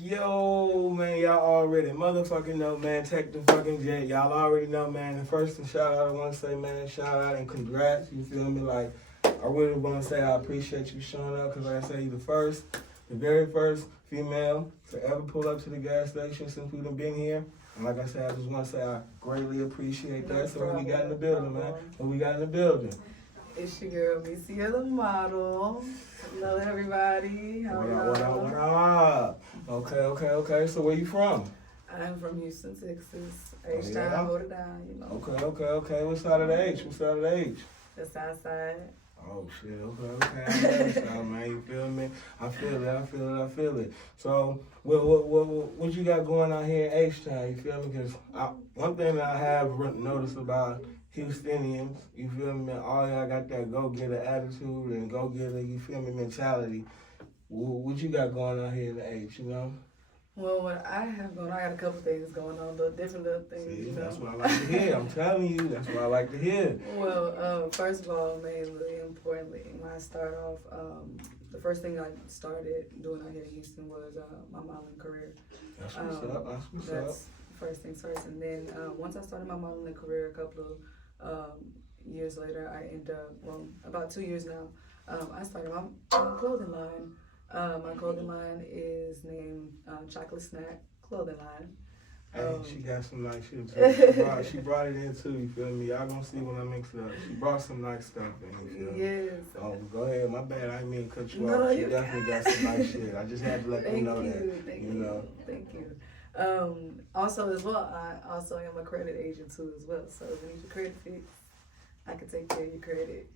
Yo, man, y'all already motherfucking know, man. Tek the fucking jet. Y'all already know, man. And first, and shout out, I want to say, man, shout out and congrats. You feel me? Like, I really want to say I appreciate you showing up because, like I say, you the very first female to ever pull up to the gas station since we've been here. And like I said, I just want to say I greatly appreciate that. So what we got in the building, man? What we got in the building? It's your girl, Meci The Model. Hello, everybody. How What are up, what up, what up? Okay. So where you from? I'm from Houston, Texas. Oh, H-Town, yeah? hold it down, you know. Okay. What side of the H? The South Side. Oh shit, okay. I understand, man. You feel me? I feel it. So, what you got going on here in H-Town? You feel me? Because one thing that I have noticed about Houstonians, you feel me? All y'all got that go-getter attitude and go-getter, you feel me, mentality. What you got going on here in the H, you know? Well, what I have going on, I got a couple things going on, different little things, See, you know. that's what I like to hear. I'm telling you, that's what I like to hear. Well, first of all, mainly, importantly, when I start off, the first thing I started doing out here in Houston was my modeling career. That's what's up. That's first things first. And then once I started my modeling career, a couple of years later, I ended up, well, about 2 years now, I started my clothing line. My clothing line is named Chocolate Snack Clothing Line. Hey, she got some nice shit too. She brought it in too, you feel me? Y'all gonna see when I mix it up. She brought some nice stuff in, you feel me? Yes. Oh, go ahead. My bad. I didn't mean to cut you No, off. She you definitely got some nice shit. I just had to let them know that. Thank you know. Thank you. Also, as well, I also am a credit agent too, as well. So if you need your credit fixed, I can take care of your credit.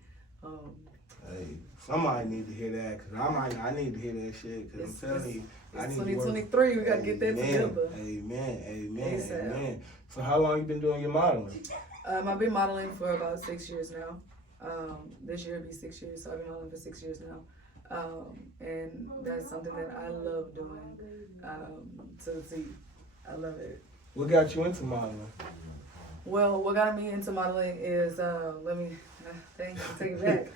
Hey, somebody need to hear that because I need to hear that shit because I'm telling you, I need 2023. to We gotta get that together. Amen. So how long you been doing your modeling? I've been modeling for about 6 years now. This year will be 6 years, so I've been modeling for 6 years now. And that's something that I love doing to the T. I love it. What got you into modeling? Well, what got me into modeling is, take it back.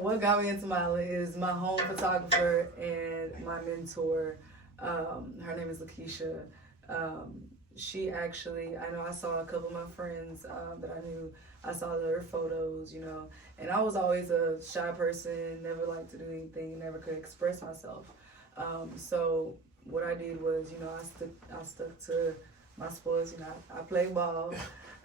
What got me into modeling is my home photographer and my mentor. Her name is Lakeisha. She actually, I know I saw a couple of my friends that I knew. I saw their photos, you know, and I was always a shy person, never liked to do anything, never could express myself. So what I did was, you know, I stuck to my sports. You know, I played ball.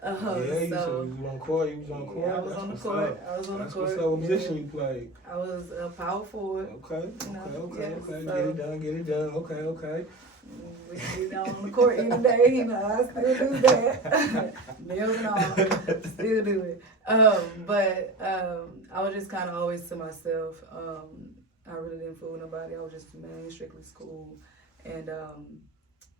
So you was on court. Yeah, I was on the court. What's up? What position you played? I was a power forward. Okay. So, Get it done. Okay. We can get down on the court any day. You know, I still do that. Nails and all, still do it. But I was just kind of always to myself. I really didn't fool nobody. I was just mainly strictly school, and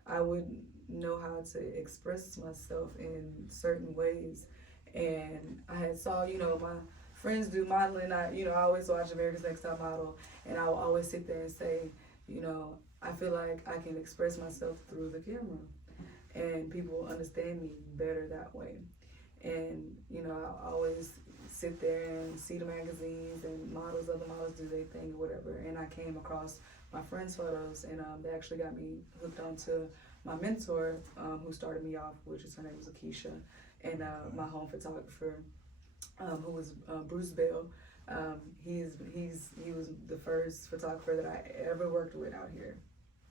I would know how to express myself in certain ways. And I had saw, you know, my friends do modeling. I always watch America's Next Top Model, and I will always sit there and say, you know, I feel like I can express myself through the camera, and people understand me better that way. And you know, I always sit there and see the magazines and other models do their thing or whatever. And I came across my friends' photos, and they actually got me hooked onto my mentor, who started me off, which is her name was Akeisha, and my home photographer, who was Bruce Bell. He was the first photographer that I ever worked with out here,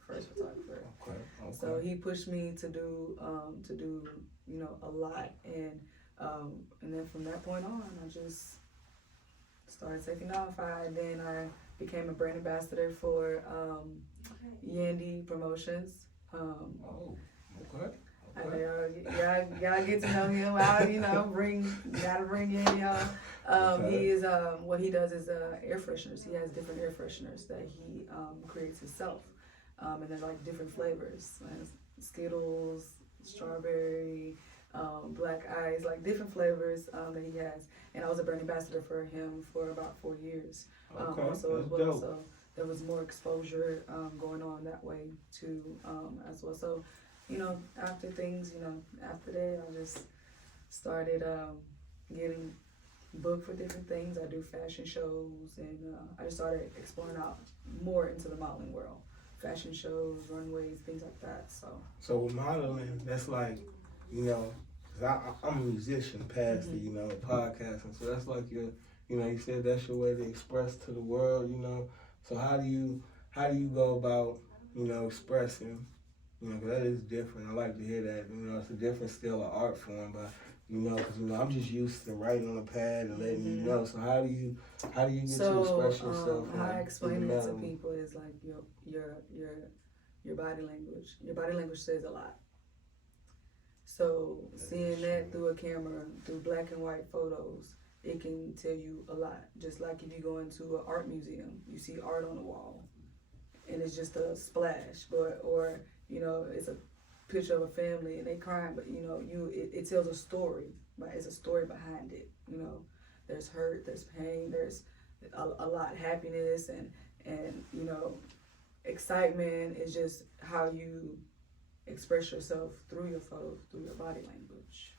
first photographer. Okay. So he pushed me to do you know, a lot, and then from that point on, I just started taking off. I became a brand ambassador for Yandy Promotions. Okay. I know y'all get to know him. Gotta bring in y'all. He is what he does is air fresheners. He has different air fresheners that he creates himself, and they're like different flavors, like Skittles, strawberry, black ice, like different flavors that he has. And I was a brand ambassador for him for about 4 years. Also as well. Dope. So there was more exposure going on that way too, as well. So, you know, after that, I just started getting book for different things. I do fashion shows, and I just started exploring out more into the modeling world. Fashion shows, runways, things like that. So with modeling, that's like, you know, 'cause I'm a musician past the, you know, podcasting. So that's like your, you know, you said that's your way to express to the world, you know. So how do you go about, you know, expressing, you know, 'cause that is different. I like to hear that, you know, it's a different still of art form, but, you know, 'cause, you know, I'm just used to writing on a pad and letting you know. So how do you get to express yourself? How I explain it to melody? people is like your body language. Your body language says a lot. So seeing that through a camera, through black and white photos, it can tell you a lot. Just like if you go into an art museum, you see art on the wall, and it's just a splash, or you know, it's a picture of a family and they crying, but you know, it tells a story. Right? It's a story behind it. You know, there's hurt, there's pain, there's a lot happiness, and you know, excitement is just how you express yourself through your photos, through your body language.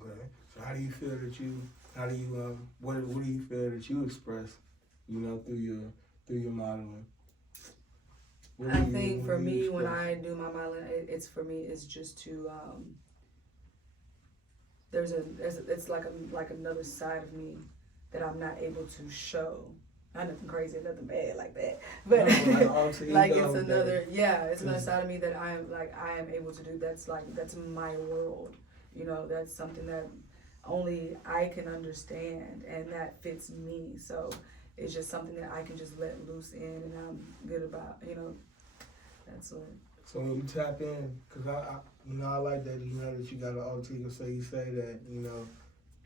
Okay. So how do you feel that what do you feel that you express, you know, through your modeling? I think for me, when I do my modeling, it's just to it's like another side of me that I'm not able to show. Not nothing crazy, nothing bad like that, but like it's another side of me that I am able to do. That's my world. You know, that's something that only I can understand, and that fits me. So it's just something that I can just let loose in, and I'm good about. You know, that's what. So when you tap in, cause I like that, you know, that you got an alter ego. So you say that, you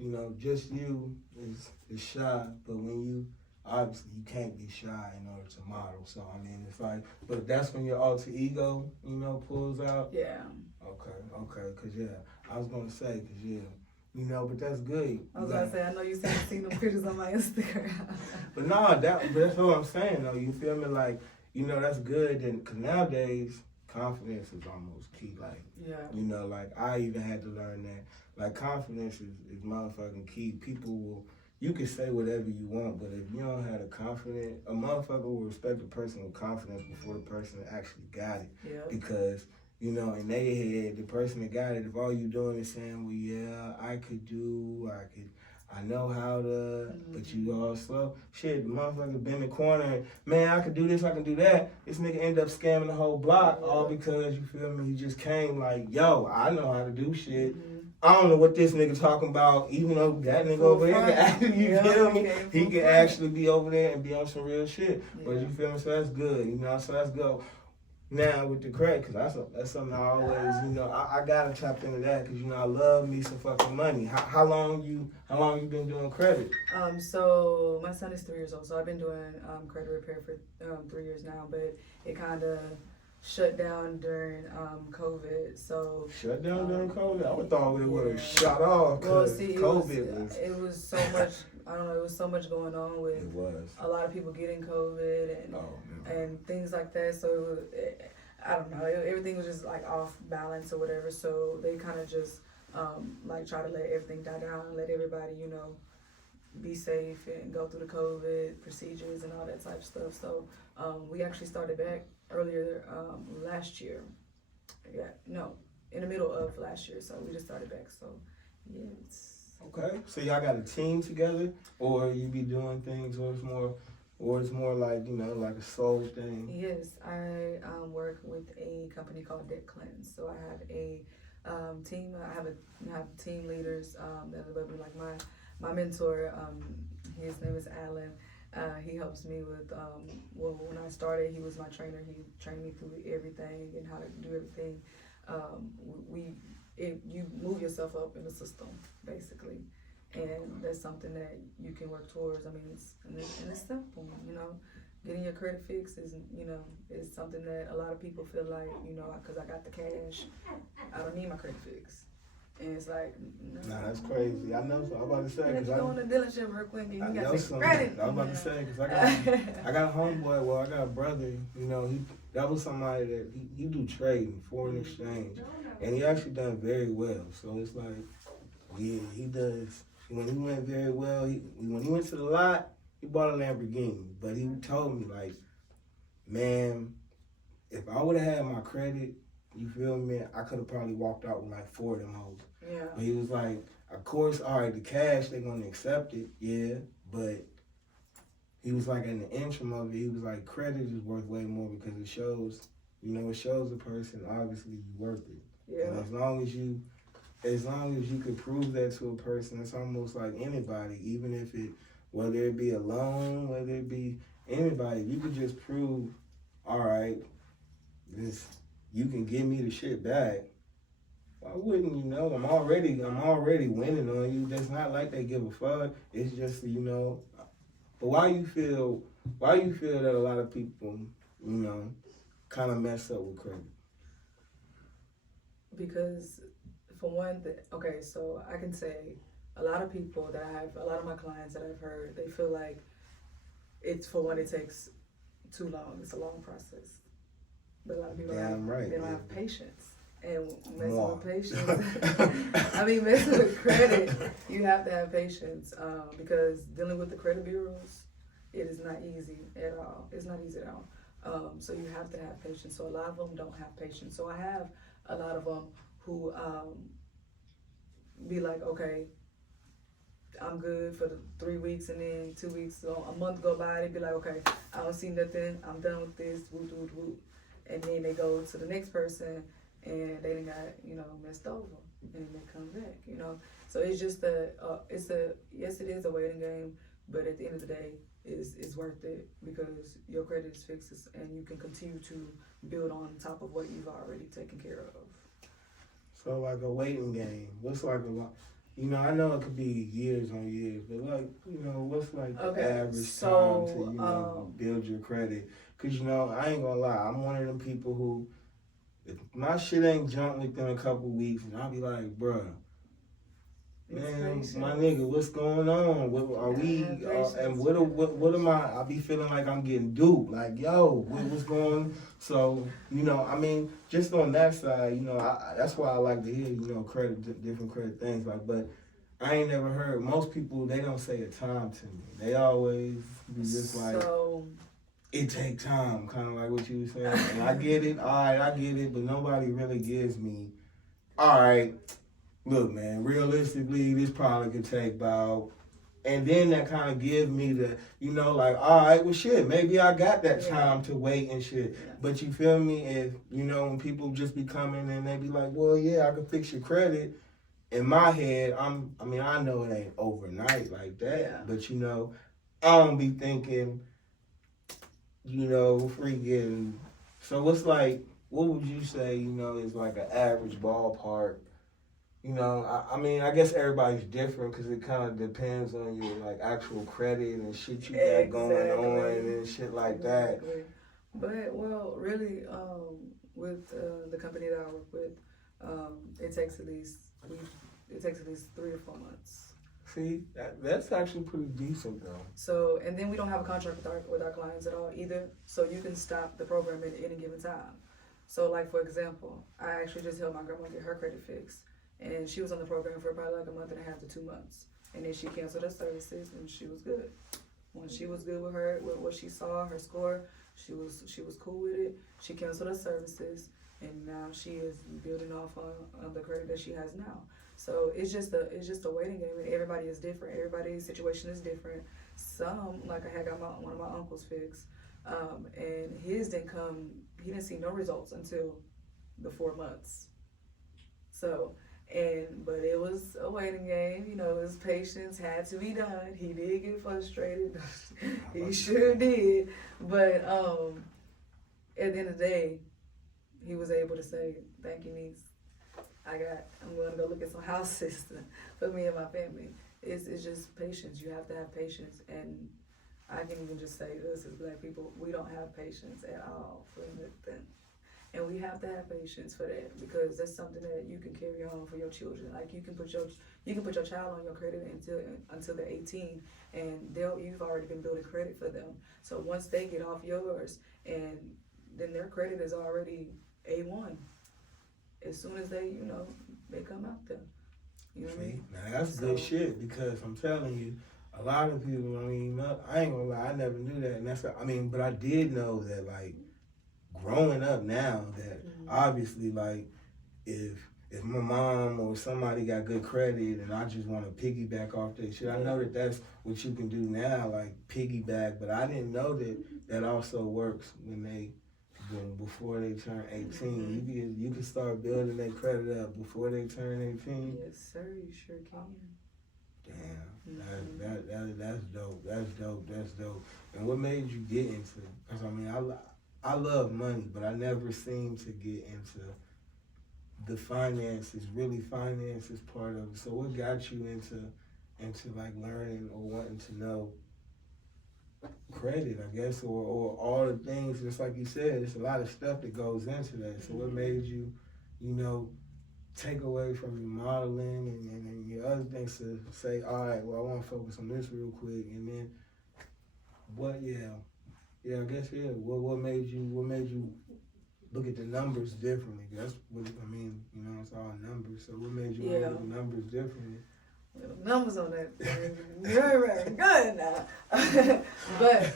know, just you is shy, but when you obviously you can't be shy in order to model. So I mean, it's like, but that's when your alter ego, you know, pulls out. Yeah. Okay, cause I was gonna say, cause you know, but that's good. I was gonna say, I know you seen the pictures on my Instagram. But no, that's what I'm saying though. You feel me? Like, you know, that's good. And cause nowadays confidence is almost key. Like, you know, like I even had to learn that. Like confidence is motherfucking key. People will. You can say whatever you want, but if you don't have a motherfucker will respect the person with confidence before the person that actually got it. Yeah. Because, you know, in their head, the person that got it, if all you doing is saying, well, yeah, I know how to, but you all slow. Shit, the motherfucker been in the corner and, man, I could do this, I can do that. This nigga end up scamming the whole block, all because, you feel me, he just came like, yo, I know how to do shit. I don't know what this nigga talking about, even though that nigga over there can actually, you feel me? He can actually be over there and be on some real shit. But you feel me? So that's good, you know, so that's good. Now with the credit, cause that's something I always, you know, I gotta tap into that, cause you know I love me some fucking money. How long you been doing credit? So my son is 3 years old, so I've been doing credit repair for 3 years now, but it kind of shut down during COVID. So shut down during COVID? I would thought it would have shut off. Well, see, it was so much. I don't know. It was so much going on with a lot of people getting COVID and things like that. So I don't know. Everything was just like off balance or whatever. So they kind of just like try to let everything die down and let everybody, you know, be safe and go through the COVID procedures and all that type of stuff. So we actually started back earlier last year. In the middle of last year. So we just started back. So yeah, it's okay. So y'all got a team together, or you be doing things, or it's more like, you know, like a solo thing? Yes, I work with a company called Tek Talk. So I have a team. I have team leaders that are above me, like my mentor. His name is Alan. He helps me with, when I started, he was my trainer. He trained me through everything and how to do everything. You move yourself up in the system, basically. And that's something that you can work towards. I mean, it's simple, you know. Getting your credit fixed is something that a lot of people feel like, you know, because I got the cash, I don't need my credit fixed. And it's like, no. Nah, that's crazy. I know. So I'm about to say, because I go on the dealership real quick and you got to credit. I was about to say, because I got a homeboy. Well, I got a brother. You know, that was somebody that he do trading, foreign exchange, and he actually done very well. So it's like, yeah, he does. when he went very well, when he went to the lot, he bought a Lamborghini. But he told me, like, man, if I would have had my credit, you feel me, I could have probably walked out with like 4 of them hoes. Yeah. But he was like, of course, all right, the cash, they're going to accept it, yeah, but he was like, in the interim of it, he was like, credit is worth way more because it shows, it shows a person, obviously, you worth it. Yeah. And as long as you could prove that to a person, it's almost like anybody, even if whether it be a loan, whether it be anybody, you could just prove, all right, you can give me the shit back. Why wouldn't you know? I'm already winning on you. It's not like they give a fuck. It's just, but why you feel that a lot of people, kind of mess up with credit? Because for one, okay, so I can say a lot of people that a lot of my clients that I've heard, they feel like it takes too long. It's a long process. But a lot of people don't have patience. And messing with patience, messing with credit, you have to have patience because dealing with the credit bureaus, it is not easy at all. It's not easy at all. So you have to have patience. So a lot of them don't have patience. So I have a lot of them who be like, okay, I'm good for the 3 weeks, and then 2 weeks, a month go by, they be like, okay, I don't see nothing, I'm done with this, woo, woo, woo. And then they go to the next person, and they done got, messed over, and then they come back, So it's just yes, it is a waiting game, but at the end of the day, it's worth it because your credit is fixed, and you can continue to build on top of what you've already taken care of. So like a waiting game, what's like I know it could be years on years, but what's like the average time to, build your credit? Cause I ain't gonna lie, I'm one of them people who, if my shit ain't jumped within a couple weeks, and I'll be like, bruh, man, my nigga, what's going on? What are we? And what am I? I be feeling like I'm getting duped. Like, yo, what's going on? So, just on that side, that's why I like to hear, different credit things. Like, but I ain't never heard, most people, they don't say a time to me. They always be just like, it take time, kind of like what you were saying. And I get it, all right, I get it, but nobody really gives me, all right, look, man, realistically, this probably could take about, and then that kind of give me the, like, all right, well, shit, maybe I got that time to wait and shit. Yeah. But you feel me? If, when people just be coming and they be like, well, yeah, I can fix your credit. In my head, I know it ain't overnight like that, but, I don't be thinking, freaking, so it's like, what would you say, is like an average ballpark? I guess everybody's different because it kind of depends on your like actual credit and shit you got going on and shit like that. But really, with the company that I work with, it takes at least 3 or 4 months. See, that's actually pretty decent though. So, and then we don't have a contract with our clients at all either. So you can stop the program at any given time. So, like for example, I actually just helped my grandma get her credit fixed. And she was on the program for probably like a month and a half to 2 months. And then she canceled her services and she was good. When she was good with what she saw, her score, she was cool with it. She canceled her services and now she is building off on the credit that she has now. So it's just a waiting game, and everybody is different. Everybody's situation is different. Some, like I had got one of my uncles fixed, and his didn't come, he didn't see no results until the 4 months. So, but it was a waiting game, his patience had to be done. He did get frustrated. He sure did. But at the end of the day, he was able to say, thank you, niece. I'm going to go look at some houses for me and my family. It's just patience. You have to have patience. And I can even just say this as Black people, we don't have patience at all for nothing. And we have to have patience for that because that's something that you can carry on for your children. Like you can put your child on your credit until they're 18, and you've already been building credit for them. So once they get off yours, and then their credit is already A1. As soon as they come out there, You know what I mean? Now that's good shit, because I'm telling you, a lot of people don't even know. I ain't gonna lie, I never knew that, and that's, I mean, but I did know that, like, growing up now, that obviously, like, if my mom or somebody got good credit and I just want to piggyback off that shit, I know that that's what you can do now, like piggyback. But I didn't know that that also works before they turn 18. You can start building their credit up before they turn 18. Yes, sir. You sure can. Damn, that's dope. That's dope. And what made you get into? Because I mean, I love money, but I never seem to get into the finances part of it. So what got you into like learning or wanting to know credit, I guess, or all the things, just like you said, there's a lot of stuff that goes into that. So what made you, take away from your modeling and your other things to say, all right, well, I want to focus on this real quick, and then what made you look at the numbers differently? That's what I mean. It's all numbers. So what made you look at the numbers differently? Numbers on that thing, very good now. But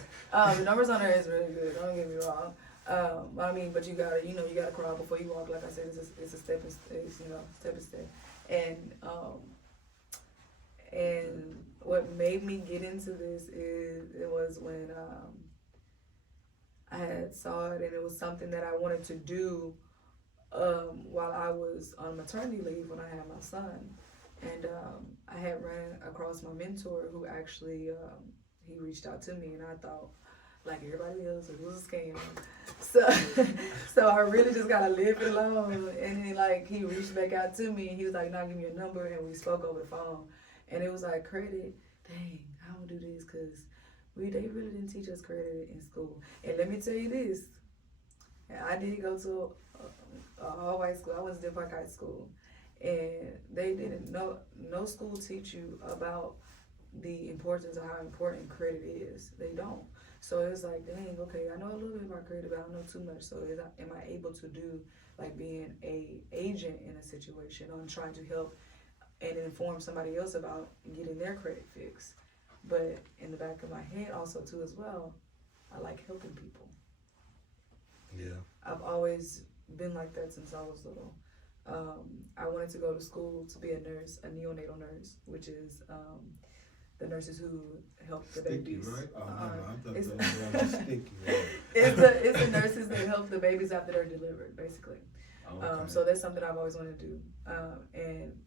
the numbers on there is really good. Don't get me wrong. I mean, but you gotta crawl before you walk. Like I said, it's a step and step. And what made me get into this was when I had saw it, and it was something that I wanted to do while I was on maternity leave when I had my son. And I had ran across my mentor who actually, he reached out to me, and I thought, like everybody else, it was a scam. So I really just gotta live it alone. And then he reached back out to me, and he was like, "No, give me your number," and we spoke over the phone. And it was like, credit, dang, I don't do this because they really didn't teach us credit in school. And let me tell you this, I did go to a all-white school. I went to Deer Park High School. And they didn't know, no school teach you about the importance of how important credit is. They don't. So it's like, dang, okay, I know a little bit about credit, but I don't know too much. So am I able to do, like, being a agent in a situation on trying to help and inform somebody else about getting their credit fixed? But in the back of my head also too as well, I like helping people. Yeah. I've always been like that since I was little. I wanted to go to school to be a nurse, a neonatal nurse, which is the nurses who help the babies. Right? Oh, no, I thought that was sticky. Right? It's the nurses that help the babies after they're delivered, basically. Okay. So that's something I've always wanted to do. And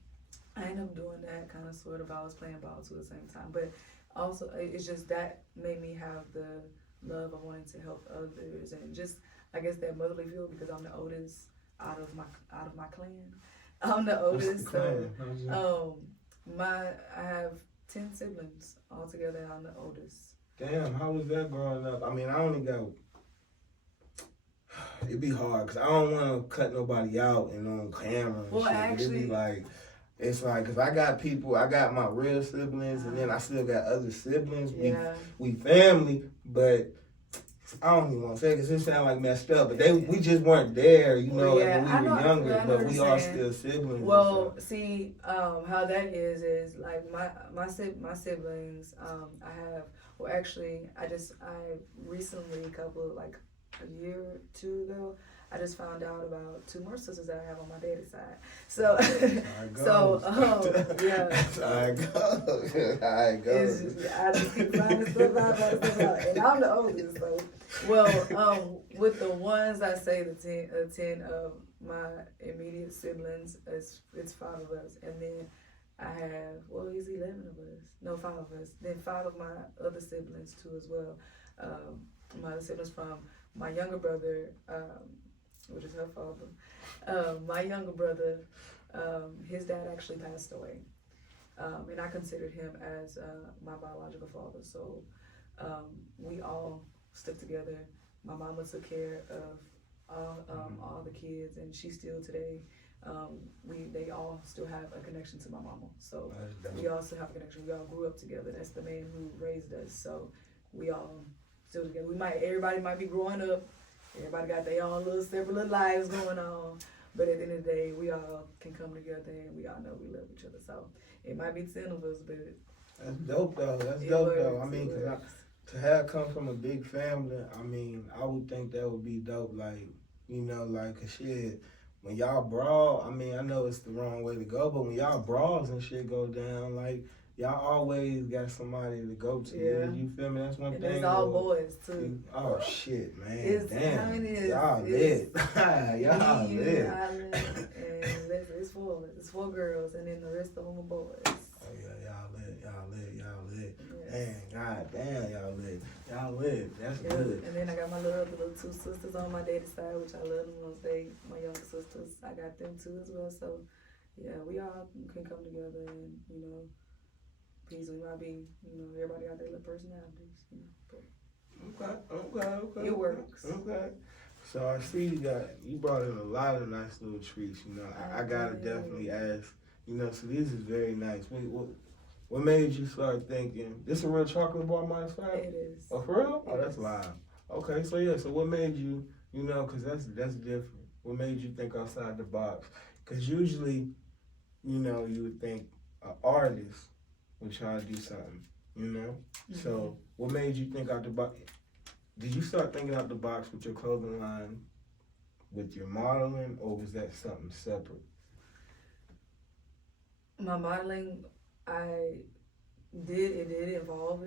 I ended up doing that kind of sort of. I was playing ball too at the same time. But also, it's just that made me have the love of wanting to help others, and just, I guess, that motherly feel, because I'm the oldest out of my clan. I'm the oldest. So I have 10 siblings altogether, and I'm the oldest. Damn, how was that growing up? I mean, I only got, it'd be hard because I don't want to cut nobody out and on camera and shit. Actually, it'd be like, it's like, because I got my real siblings, and then I still got other siblings. Yeah. We family, but I don't even want to say it because it sounds like messed up, but we just weren't there, when we were younger, but we are still siblings. Well, see, how that is like my siblings, I have, well, actually, I recently, a year or two ago, I just found out about 2 more sisters that I have on my daddy's side. So, yeah. That's how it goes. I just keep finding stuff out, and I'm the oldest, so. Well, with the ones I say, the 10 of my immediate siblings, it's 5 of us, and then I have, it's 11 of us. No, 5 of us. Then 5 of my other siblings too as well. My other siblings from my younger brother, which is her father. My younger brother, his dad actually passed away, and I considered him as my biological father. So we all stuck together. My mama took care of all the kids, and she still today. They all still have a connection to my mama. So we all still have a connection. We all grew up together. That's the man who raised us. So we all still together. Everybody might be growing up. Everybody got their own little separate little lives going on. But at the end of the day, we all can come together and we all know we love each other. So it might be 10 of us, but That's dope though. That's it dope works, though. I it mean, works. to have come from a big family, I mean, I would think that would be dope. Like, you know, like, 'cause shit, when y'all brawl, I mean, I know it's the wrong way to go, but when y'all brawls and shit go down, like, y'all always got somebody to go to. Yeah. You feel me? That's one And thing. it's all boys too. Oh shit, man! It's, Damn, I mean, y'all lit. Y'all Me, you, lit. Island, and it's four girls, and then the rest of them are boys. Oh yeah, y'all lit. Yes. Man, god damn, y'all lit. That's Yeah. good. And then I got my little two sisters on my daddy's side, which I love them most. They my younger sisters. I got them too as well. So yeah, we all can come together and peace. We might be everybody got their little personalities. But Okay. it works. Okay. So I see you brought in a lot of nice little treats. I gotta definitely ask. So these is very nice. What made you start thinking, this a real chocolate bar, my fact? It is. Oh, for real? Oh, that's live. Okay, so yeah, so what made you, because that's different. What made you think outside the box? Because usually, you would think an artist would try to do something, Mm-hmm. So what made you think out the box? Did you start thinking out the box with your clothing line, with your modeling, or was that something separate? My modeling, it did involve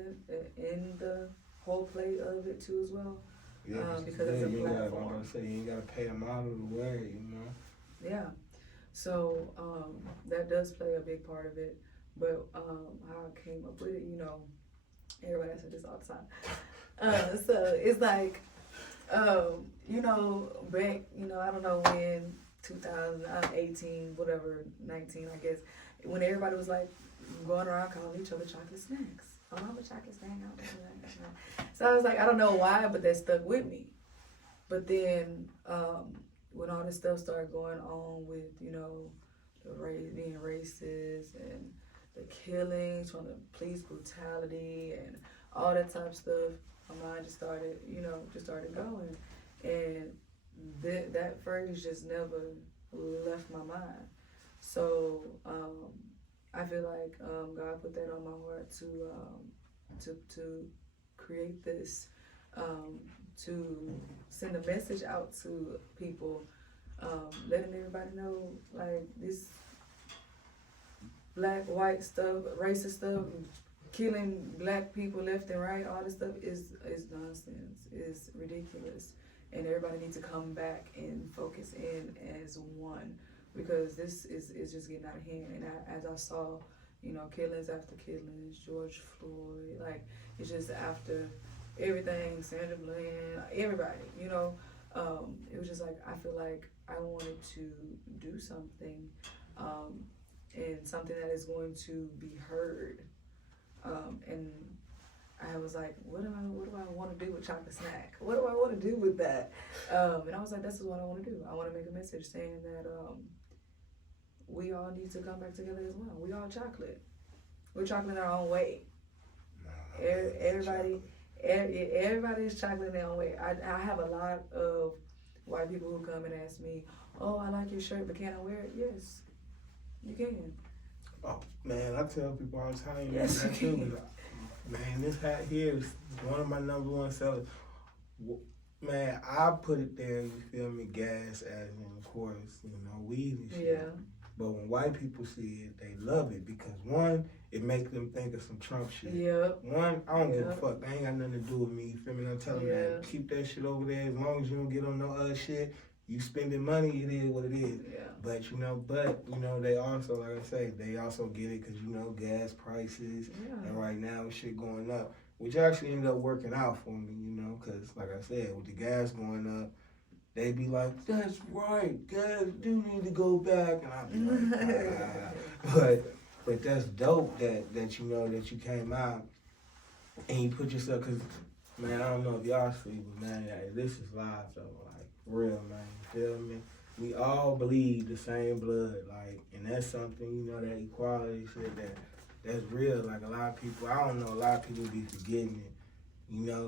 in the whole play of it too as well. Yeah, because it's a platform. I'm gonna say you ain't gotta pay a model to wear it, Yeah, so that does play a big part of it. But how I came up with it, everybody says this all the time. So it's like, back, I don't know when, 2018, whatever, 19, I guess, when everybody was like going around calling each other chocolate snacks. Oh, I'm a chocolate snack. So I was like, I don't know why, but that stuck with me. But then when all this stuff started going on with, being racist and the killings from the police brutality and all that type of stuff, my mind just started going. And that phrase just never left my mind. So I feel like God put that on my heart to create this, to send a message out to people, letting everybody know, like, this black, white stuff, racist stuff, killing black people left and right, all this stuff is nonsense, is ridiculous. And everybody needs to come back and focus in as one, because this is just getting out of hand. And as I saw, killings after killings, George Floyd, like, it's just after everything, Sandra Bland, everybody, it was just like, I feel like I wanted to do something, and something that is going to be heard, and I was like, what do I want to do with chocolate snack? What do I want to do with that? And I was like, this is what I want to do. I want to make a message saying that we all need to come back together as one. We all chocolate. We're chocolate in our own way. Everybody is chocolate in their own way. I have a lot of white people who come and ask me, oh, I like your shirt, but can I wear it? Yes, you can. Oh, man, I tell people all the time, Yes, that too. Man, this hat here is one of my #1 sellers. Man, I put it there, you feel me, gas, as in, of course, weed and shit. Yeah. But when white people see it, they love it because, one, it makes them think of some Trump shit. Yep. One, I don't give a fuck. That ain't got nothing to do with me, you feel me? I'm telling you, man, keep that shit over there. As long as you don't get on no other shit, you spending money, it is what it is. Yeah. But, they also, like I say, they also get it because, gas prices. Yeah. And right now, shit going up, which actually ended up working out for me, because, like I said, with the gas going up, they be like, that's right, gas do need to go back. And I be like, but that's dope that that you came out and you put yourself, because, man, I don't know if y'all see, but, man, this is live, though, like, real, man, you feel me? We all bleed the same blood, like, and that's something, that equality shit that's real. Like, a lot of people, I don't know, a lot of people be forgetting it,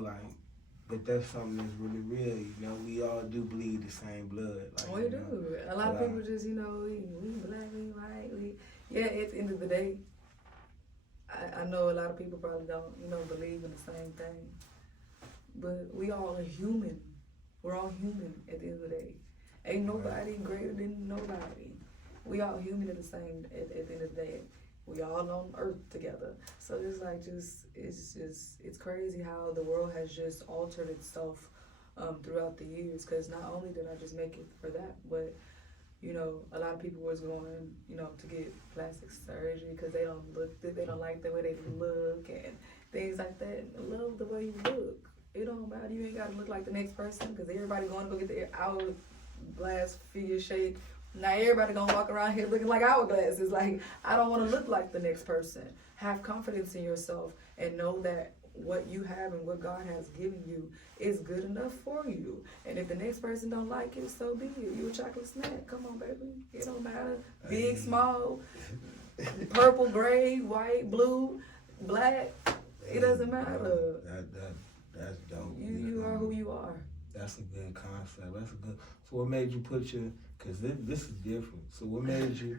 like, but that's something that's really real, we all do do bleed the same blood. Like, We do. A lot of people just, we black, we white, yeah, at the end of the day, I know a lot of people probably don't, believe in the same thing. But we all are human. We're all human at the end of the day. Ain't nobody greater than nobody. We all human at the end of the day. We all on earth together. So it's like it's crazy how the world has just altered itself throughout the years. Because not only did I just make it for that, but a lot of people was going, to get plastic surgery because they don't like the way they look and things like that. Love the way you look. It don't matter. You ain't gotta look like the next person because everybody going to go get their hourglass figure shape. Now everybody gonna walk around here looking like hourglasses. Like, I don't want to look like the next person. Have confidence in yourself and know that what you have and what God has given you is good enough for you. And if the next person don't like it, so be it. You a chocolate snack. Come on, baby. It don't matter. Big, small, purple, gray, white, blue, black. It doesn't matter. That's dope. You are who you are. That's a good concept. That's a good. So what made you put because this is different. So what made you,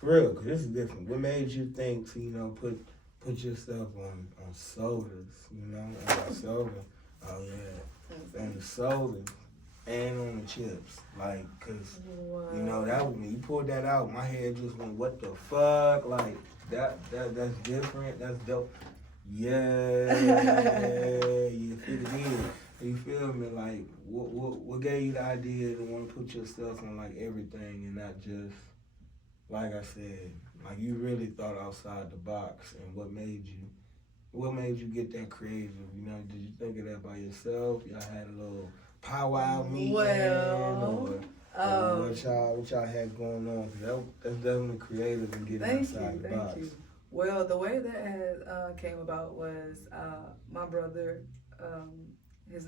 for real, because this is different. What made you think to, put yourself on sodas, on the soda, on the soda and on the chips. Like, because, that when you pulled that out, my head just went, what the fuck? Like, that's different. That's dope. Yeah, you feel it. You feel me? Like, what gave you the idea to want to put yourself on like everything and not just, like I said, like you really thought outside the box? And what made you get that creative? Did you think of that by yourself? Y'all had a little powwow meeting, or what y'all had going on? Cause that's definitely creative and getting outside the box. Thank you. Well, the way that had came about was my brother. He's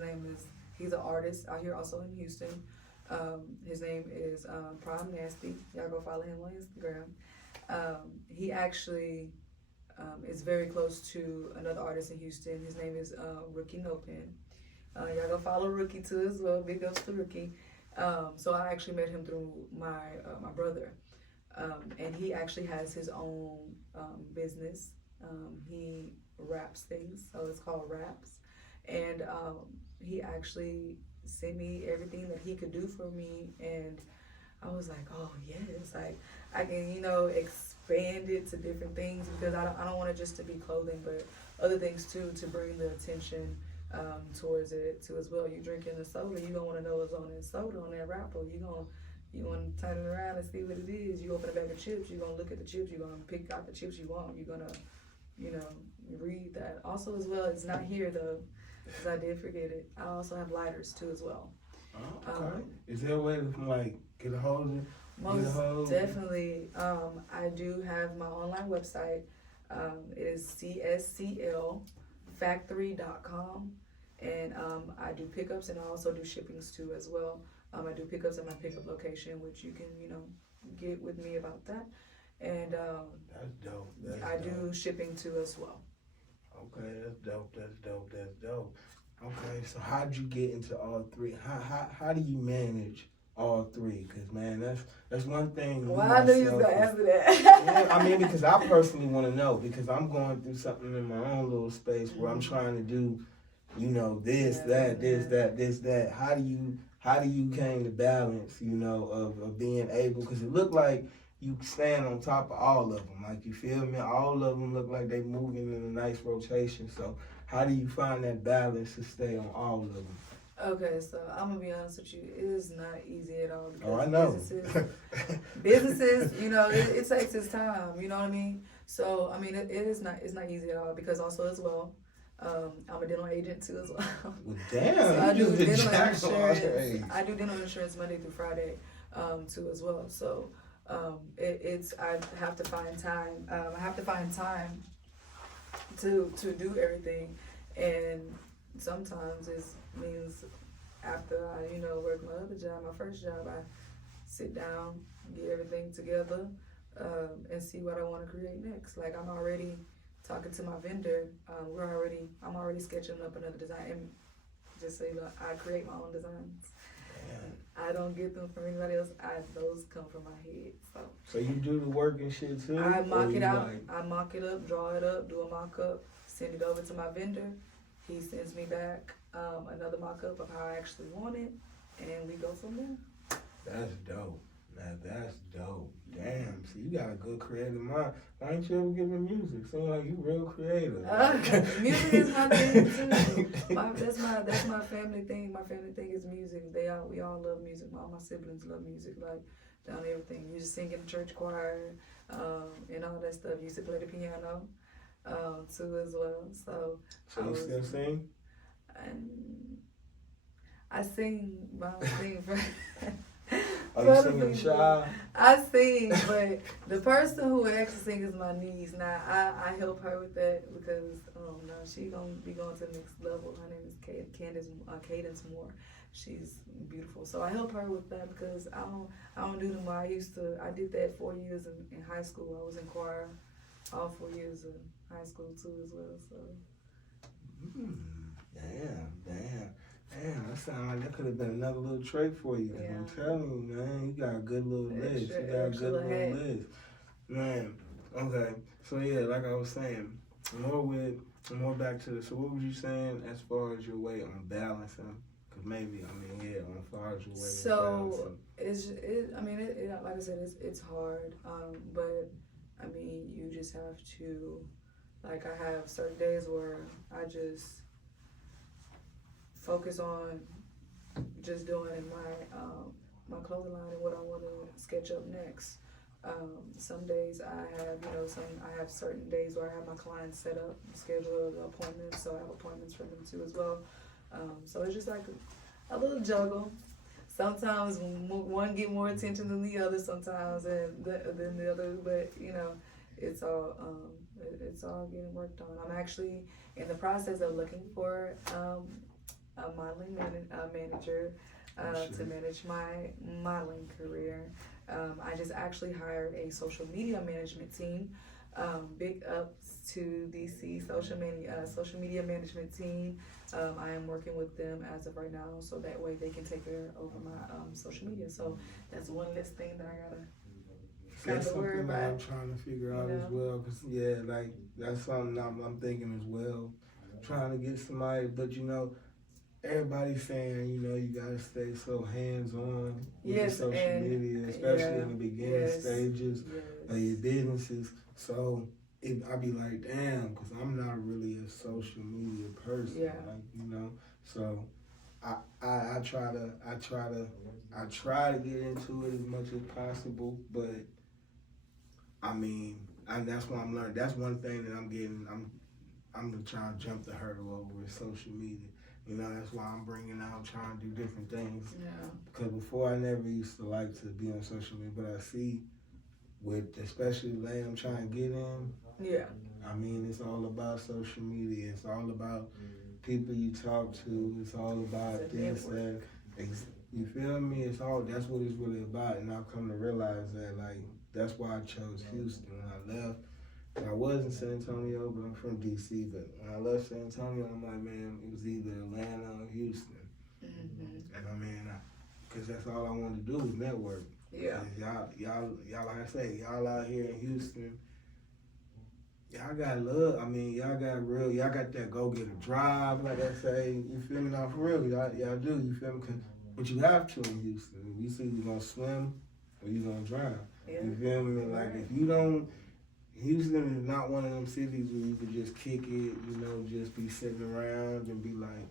an artist out here also in Houston. His name is Prime Nasty. Y'all go follow him on Instagram. He actually is very close to another artist in Houston. His name is Rookie No Pen. Y'all go follow Rookie too as well. Big ups to Rookie. So I actually met him through my brother. And he actually has his own business. He raps things, so it's called Raps. And he actually sent me everything that he could do for me, and I was like, oh yes, like I can, expand it to different things because I don't want it just to be clothing, but other things too to bring the attention towards it too as well. You drinking the soda, you don't want to know what's on that soda, on that wrapper. You want to turn it around and see what it is. You open a bag of chips, you're going to look at the chips, you're going to pick out the chips you want. You're going to, read that. Also as well, it's not here though, because I did forget it. I also have lighters too as well. Oh, okay. Is there a way to get a hold of it? Most definitely. I do have my online website. It is csclfactory.com. And I do pickups and I also do shippings too as well. I do pickups at my pickup location, which you can, get with me about that. And that's dope. I do shipping too as well. Okay, that's dope. Okay, so how'd you get into all three? How do you manage all three? Because man, that's one thing. Well, I knew you was gonna answer that. Yeah, because I personally want to know, because I'm going through something in my own little space where I'm trying to do, this, that. How do you gain the balance, of being able? Because it looked like you stand on top of all of them. Like, you feel me? All of them look like they moving in a nice rotation. So how do you find that balance to stay on all of them? Okay, so I'm gonna be honest with you. It is not easy at all. Oh, I know. Businesses, it takes its time. You know what I mean? So I mean, it's not easy at all because also as well, I'm a dental agent too as well. Well, damn. So I do dental insurance. I do dental insurance Monday through Friday, too as well. So I have to find time. I have to find time to do everything, and sometimes it means after I work my other job, my first job, I sit down, get everything together, and see what I want to create next. Like, I'm already talking to my vendor. I'm already sketching up another design. And just so you know, I create my own designs. I don't get them from anybody else. Those come from my head. So you do the work and shit too? I mock it out. Like... I mock it up, draw it up, do a mock up, send it over to my vendor. He sends me back another mock up of how I actually want it, and we go from there. That's dope. Now that's dope. Damn, see, you got a good creative mind. Why ain't you ever giving music? Seems like you real creative. Music is my thing too. That's my family thing. My family thing is music. We all love music. All my siblings love music. Like down everything. We used to sing in the church choir, and all that stuff. Used to play the piano, too as well. So you still sing? And I sing, but I sing for. Are you singing child? I sing, but the person who actually sings is my niece. Now I help her with that because no, she gonna be going to the next level. Her name is Cadence Moore. She's beautiful, so I help her with that because I don't do them. I did that 4 years in high school. I was in choir all 4 years of high school too as well. So. Damn, that sounds like that could have been another little trait for you. Yeah. I'm telling you, man, you got a good little list. You got a good little list. Man, okay. So yeah, like I was saying, more back to this. So what was you saying as far as your weight on balancing? Because maybe, on far as your weight on balancing. Like I said, it's hard. But you just have to, like I have certain days where I just focus on just doing my clothing line and what I want to sketch up next. Some days I have certain days where I have my clients set up, schedule appointments, so I have appointments for them too as well. So it's just like a little juggle. Sometimes one get more attention than the other, sometimes than the other, but it's all getting worked on. I'm actually in the process of looking for a modeling manager to manage my modeling career. I just actually hired a social media management team. Big ups to DC social media management team. I am working with them as of right now, so that way they can take care over my social media. So that's one less thing that I gotta. That's something that I'm trying to figure out as well, cause like that's something I'm thinking as well. Trying to get somebody, but everybody's saying, you gotta stay so hands-on with the social media, especially in the beginning stages of your businesses. So I be like, damn, because I'm not really a social media person, So I try to get into it as much as possible, but that's what I'm learning. That's one thing that I'm trying to jump the hurdle over with social media. That's why I'm trying to do different things. Yeah. Because before I never used to like to be on social media, but I see especially the lane I'm trying to get in. Yeah. It's all about social media. It's all about people you talk to. It's all about this, that. You feel me? That's what it's really about. And I've come to realize that, that's why I chose Houston when I left. I was in San Antonio, but I'm from DC. But when I left San Antonio, I'm like, man, it was either Atlanta or Houston. Mm-hmm. And because that's all I wanted to do was network. Yeah. Y'all, like I say, y'all out here in Houston, y'all got love. Y'all got that go-getter drive, like I say. You feel me? Now, for real, y'all do. You feel me? But you have to in Houston. You see, you gonna swim or you gonna drown. Yeah. You feel me? Like, if you don't. Houston is not one of them cities where you could just kick it, just be sitting around and be like,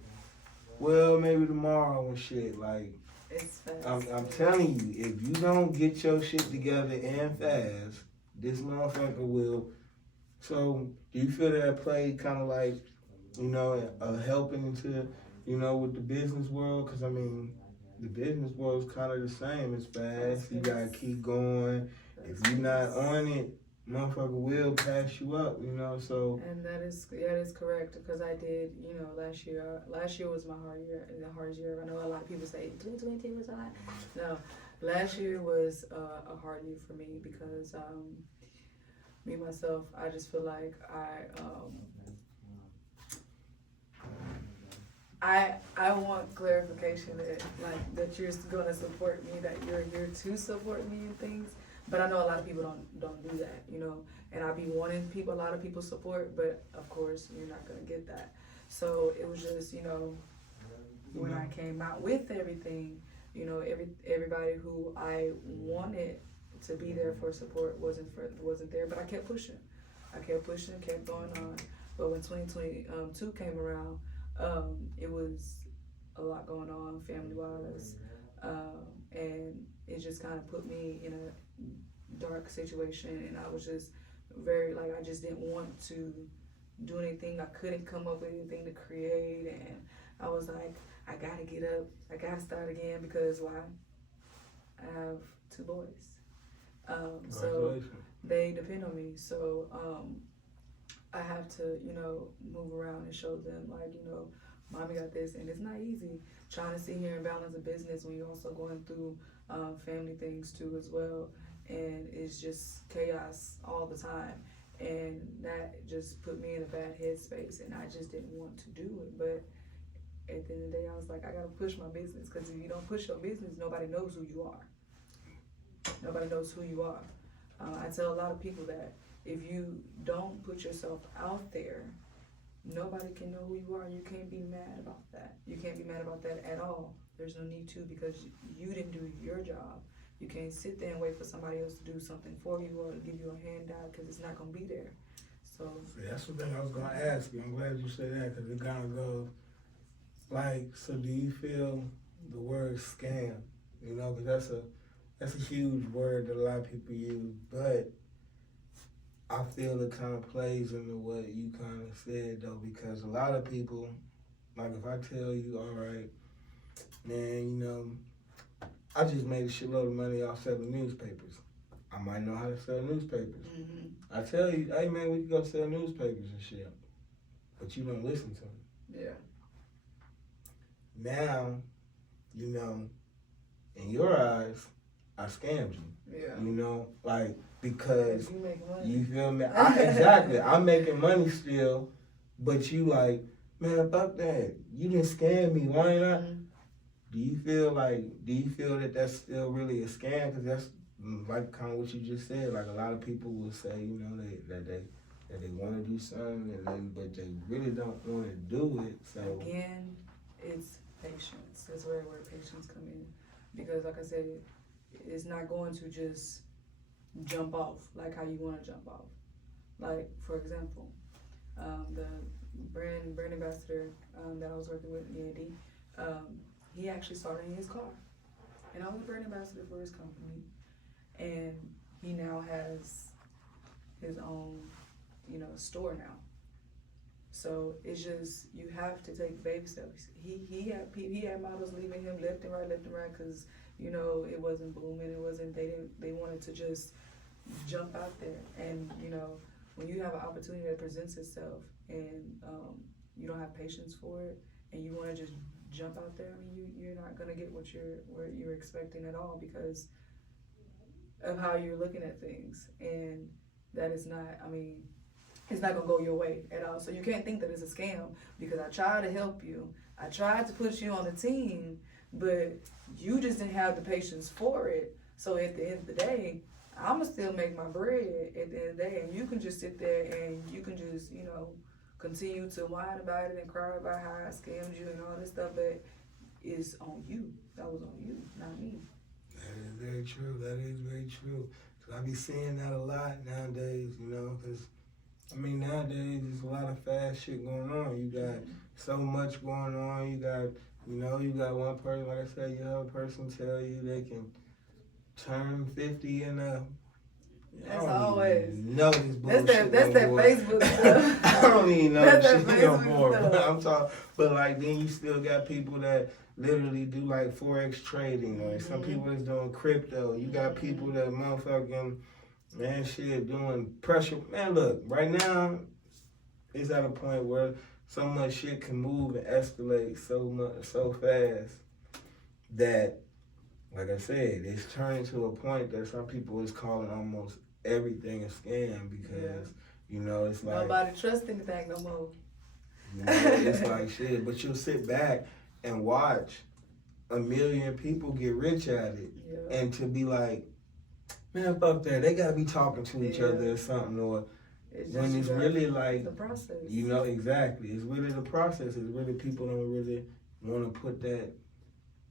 well, maybe tomorrow and shit. Like, it's fast. I'm telling you, if you don't get your shit together and fast, this motherfucker will. So, do you feel that played kind of like, helping into, with the business world? Because, the business world is kind of the same. It's fast. You got to keep going. If you're not on it, motherfucker will pass you up, so. And that is correct, because I did, last year was my hardest year. I know a lot of people say 2022 was hard. No, last year was a hard year for me because me, myself, I just feel like I want clarification that like that you're gonna support me, that you're here to support me in things. But I know a lot of people don't do that, you know. And I be wanting a lot of people support, but of course you're not gonna get that. So it was just, you know, when I came out with everything, you know, everybody who I wanted to be there for support wasn't there. But I kept pushing, kept going on. But when 2022 came around, it was a lot going on family-wise, and it just kind of put me in a dark situation, and I was just very, like, I just didn't want to do anything. I couldn't come up with anything to create, and I was like, I gotta get up, I gotta start again, because why? I have 2 boys, so they depend on me, so I have to, you know, move around and show them, like, you know, mommy got this. And it's not easy trying to sit here and balance a business when you're also going through family things too as well. And it's just chaos all the time. And that just put me in a bad headspace, and I just didn't want to do it. But at the end of the day, I was like, I gotta push my business, because if you don't push your business, nobody knows who you are. Nobody knows who you are. I tell a lot of people that if you don't put yourself out there, nobody can know who you are. You can't be mad about that. You can't be mad about that at all. There's no need to, because you didn't do your job. You can't sit there and wait for somebody else to do something for you or to give you a handout, because it's not going to be there. So that's the thing I was going to ask you. I'm glad you said that, because it kind of goes like, so do you feel the word scam? You know, because that's a huge word that a lot of people use, but I feel it kind of plays into what you kind of said, though, because a lot of people, like, if I tell you, all right, man, you know, I just made a shitload of money off selling newspapers. I might know how to sell newspapers. I tell you, hey, man, we can go sell newspapers and shit, but you don't listen to me. Yeah. Now, you know, in your eyes, I scammed you. Yeah. You know, like, because you make money. You feel me? Exactly. I'm making money still, but you like, man, fuck that. You didn't scam me. Why not? Do you feel that that's still really a scam? Because that's like kind of what you just said. Like, a lot of people will say, you know, that they want to do something, but they really don't want to do it. So again, it's patience. That's where patience come in, because like I said, it's not going to just jump off like how you want to jump off. Like, for example, the brand ambassador that I was working with, Andy, he actually started in his car, and I was a brand ambassador for his company, and he now has his own, you know, store now. So it's just, you have to take baby steps. He had models leaving him left and right, because, you know, it wasn't booming. It wasn't, they wanted to just jump out there. And, you know, when you have an opportunity that presents itself, and you don't have patience for it, and you want to just jump out there, I mean, you're not gonna get what you're expecting at all, because of how you're looking at things. And that is not, I mean, it's not gonna go your way at all. So you can't think that it's a scam, because I tried to help you. I tried to put you on the team, but you just didn't have the patience for it. So at the end of the day, I'ma still make my bread at the end of the day, and you can just sit there and you can just, you know, continue to whine about it and cry about how I scammed you and all this stuff, but it's on you. That was on you, not me. That is very true. That is very true. So I be seeing that a lot nowadays, you know, because I mean, nowadays there's a lot of fast shit going on. You got so much going on. You got, you know, you got one person, like I said, you have a person tell you they can turn 50 in a. That's always. No, this bullshit. That's that Facebook stuff. I don't even know That's shit that no Facebook more. stuff. But I'm talking. But like, then you still got people that literally do like forex trading, or some people that's doing crypto. You got people that motherfucking, man, shit, doing pressure. Man, look, right now, it's at a point where so much shit can move and escalate so fast that, like I said, it's turning to a point that some people is calling almost everything a scam, because, you know, it's like, nobody trusts anything no more. You know, it's like shit. But you'll sit back and watch a million people get rich at it, and to be like, man, fuck that. They gotta be talking to each other or something, or when it's really like the process. You know, exactly. It's really the process. It's really people don't really want to put that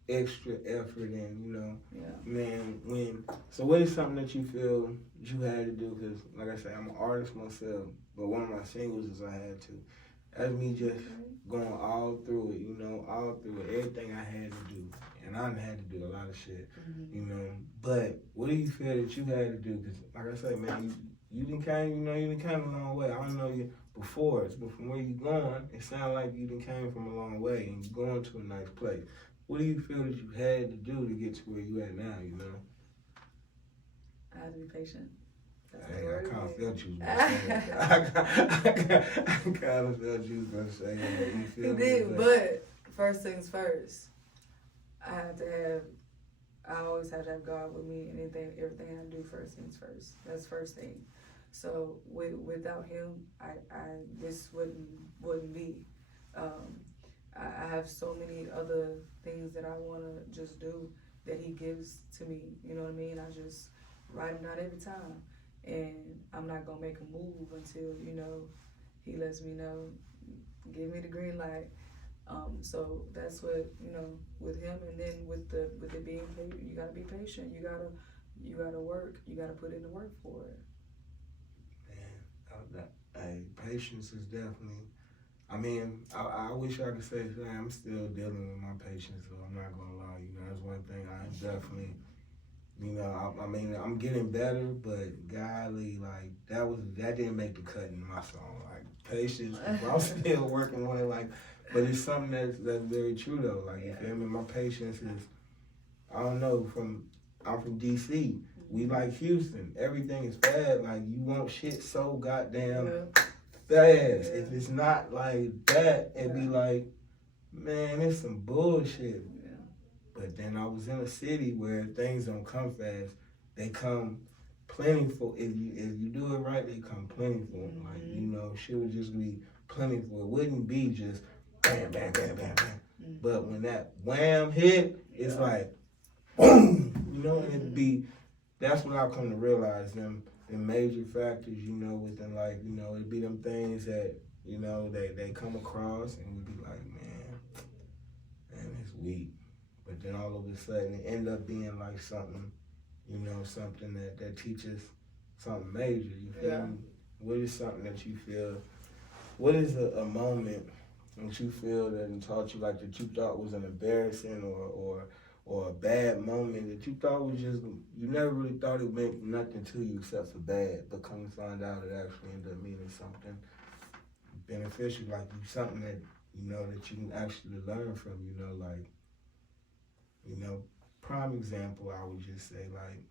extra effort in, you know. Yeah. Man, so what is something that you feel you had to do? Because, like I said, I'm an artist myself, but one of my singles is I had to. That's me just going all through it, you know, all through it, everything I had to do. And I done had to do a lot of shit, you know. But what do you feel that you had to do? Because, like I say, man, you done came, you know, you done came a long way. I don't know you before, but from where you going, it sounds like you done came from a long way and you're going to a nice place. What do you feel that you had to do to get to where you at now, you know? I had to be patient. Hey, I kind of felt you was gonna say that. I kind of felt you was gonna say that. You did, but first things first. I always have to have God with me and everything I do. First things first. That's first thing. So without Him, this wouldn't be. I have so many other things that I want to just do that He gives to me. You know what I mean? I just write them down every time. And I'm not going to make a move until, you know, He lets me know, give me the green light. So that's what, you know, with Him, and then with it being, you got to be patient. You got to work. You got to put in the work for it. Man, patience is definitely, I mean, I wish I could say, man, I'm still dealing with my patience, so I'm not going to lie. You know, that's one thing I definitely, you know, I mean, I'm getting better, but golly, like, that didn't make the cut in my song. Like, patience, I'm still working on it, like, but it's something that's very true, though. Like, you feel me? My patience is, I don't know, I'm from D.C. We like Houston. Everything is fast. Like, you want shit so goddamn fast. If it's not like that, it'd be like, man, it's some bullshit. But then I was in a city where things don't come fast. They come plentiful. If you do it right, they come plentiful. Like, you know, shit would just be plentiful. It wouldn't be just bam, bam, bam, bam, bam. But when that wham hit, it's like, boom! You know, and it'd be, that's when I come to realize them major factors, you know, within life, you know, it'd be them things that, you know, they come across and we'd be like, man, it's weak. But then all of a sudden it end up being like something, you know, something that teaches something major. You feel me? What is something that you feel, what is a moment that you feel that taught you, like, that you thought was an embarrassing or a bad moment that you thought was just, you never really thought it meant nothing to you except for bad, but come to find out it actually ended up meaning something beneficial, like something that, you know, that you can actually learn from, you know, like, you know, prime example, I would just say, like,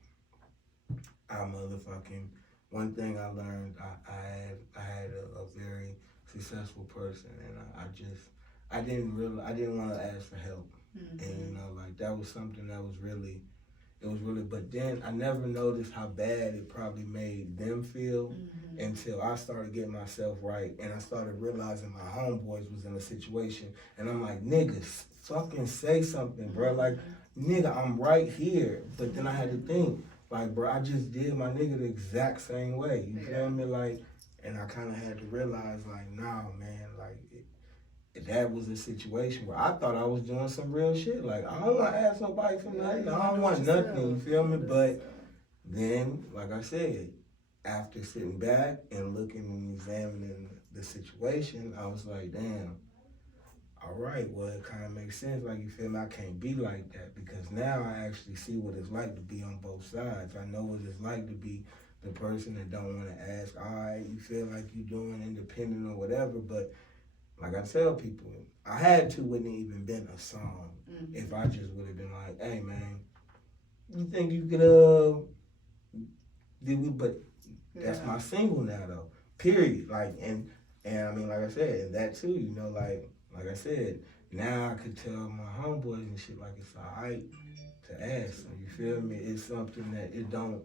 one thing I learned, I had a very successful person, and I didn't want to ask for help. And, you know, like, that was something that was really, but then I never noticed how bad it probably made them feel until I started getting myself right, and I started realizing my homeboys was in a situation, and I'm like, niggas, fucking say something, bro. Like, nigga, I'm right here. But then I had to think, like, bro, I just did my nigga the exact same way. You feel me? Like, and I kind of had to realize, like, nah, man, like, that was a situation where I thought I was doing some real shit. Like, I don't want to ask nobody for nothing. I don't want nothing, you feel me? But then, like I said, after sitting back and looking and examining the situation, I was like, damn, all right, well, it kind of makes sense. Like, you feel me? I can't be like that, because now I actually see what it's like to be on both sides. I know what it's like to be the person that don't want to ask, all right, you feel like you're doing independent or whatever, but like I tell people, I had to, wouldn't have even been a song if I just would have been like, hey, man, you think you could, but that's my single now, though, period. Like, and I mean, like I said, and that too, you know, like I said, now I could tell my homeboys and shit, like, it's all right to ask. So, you feel me? It's something that it don't,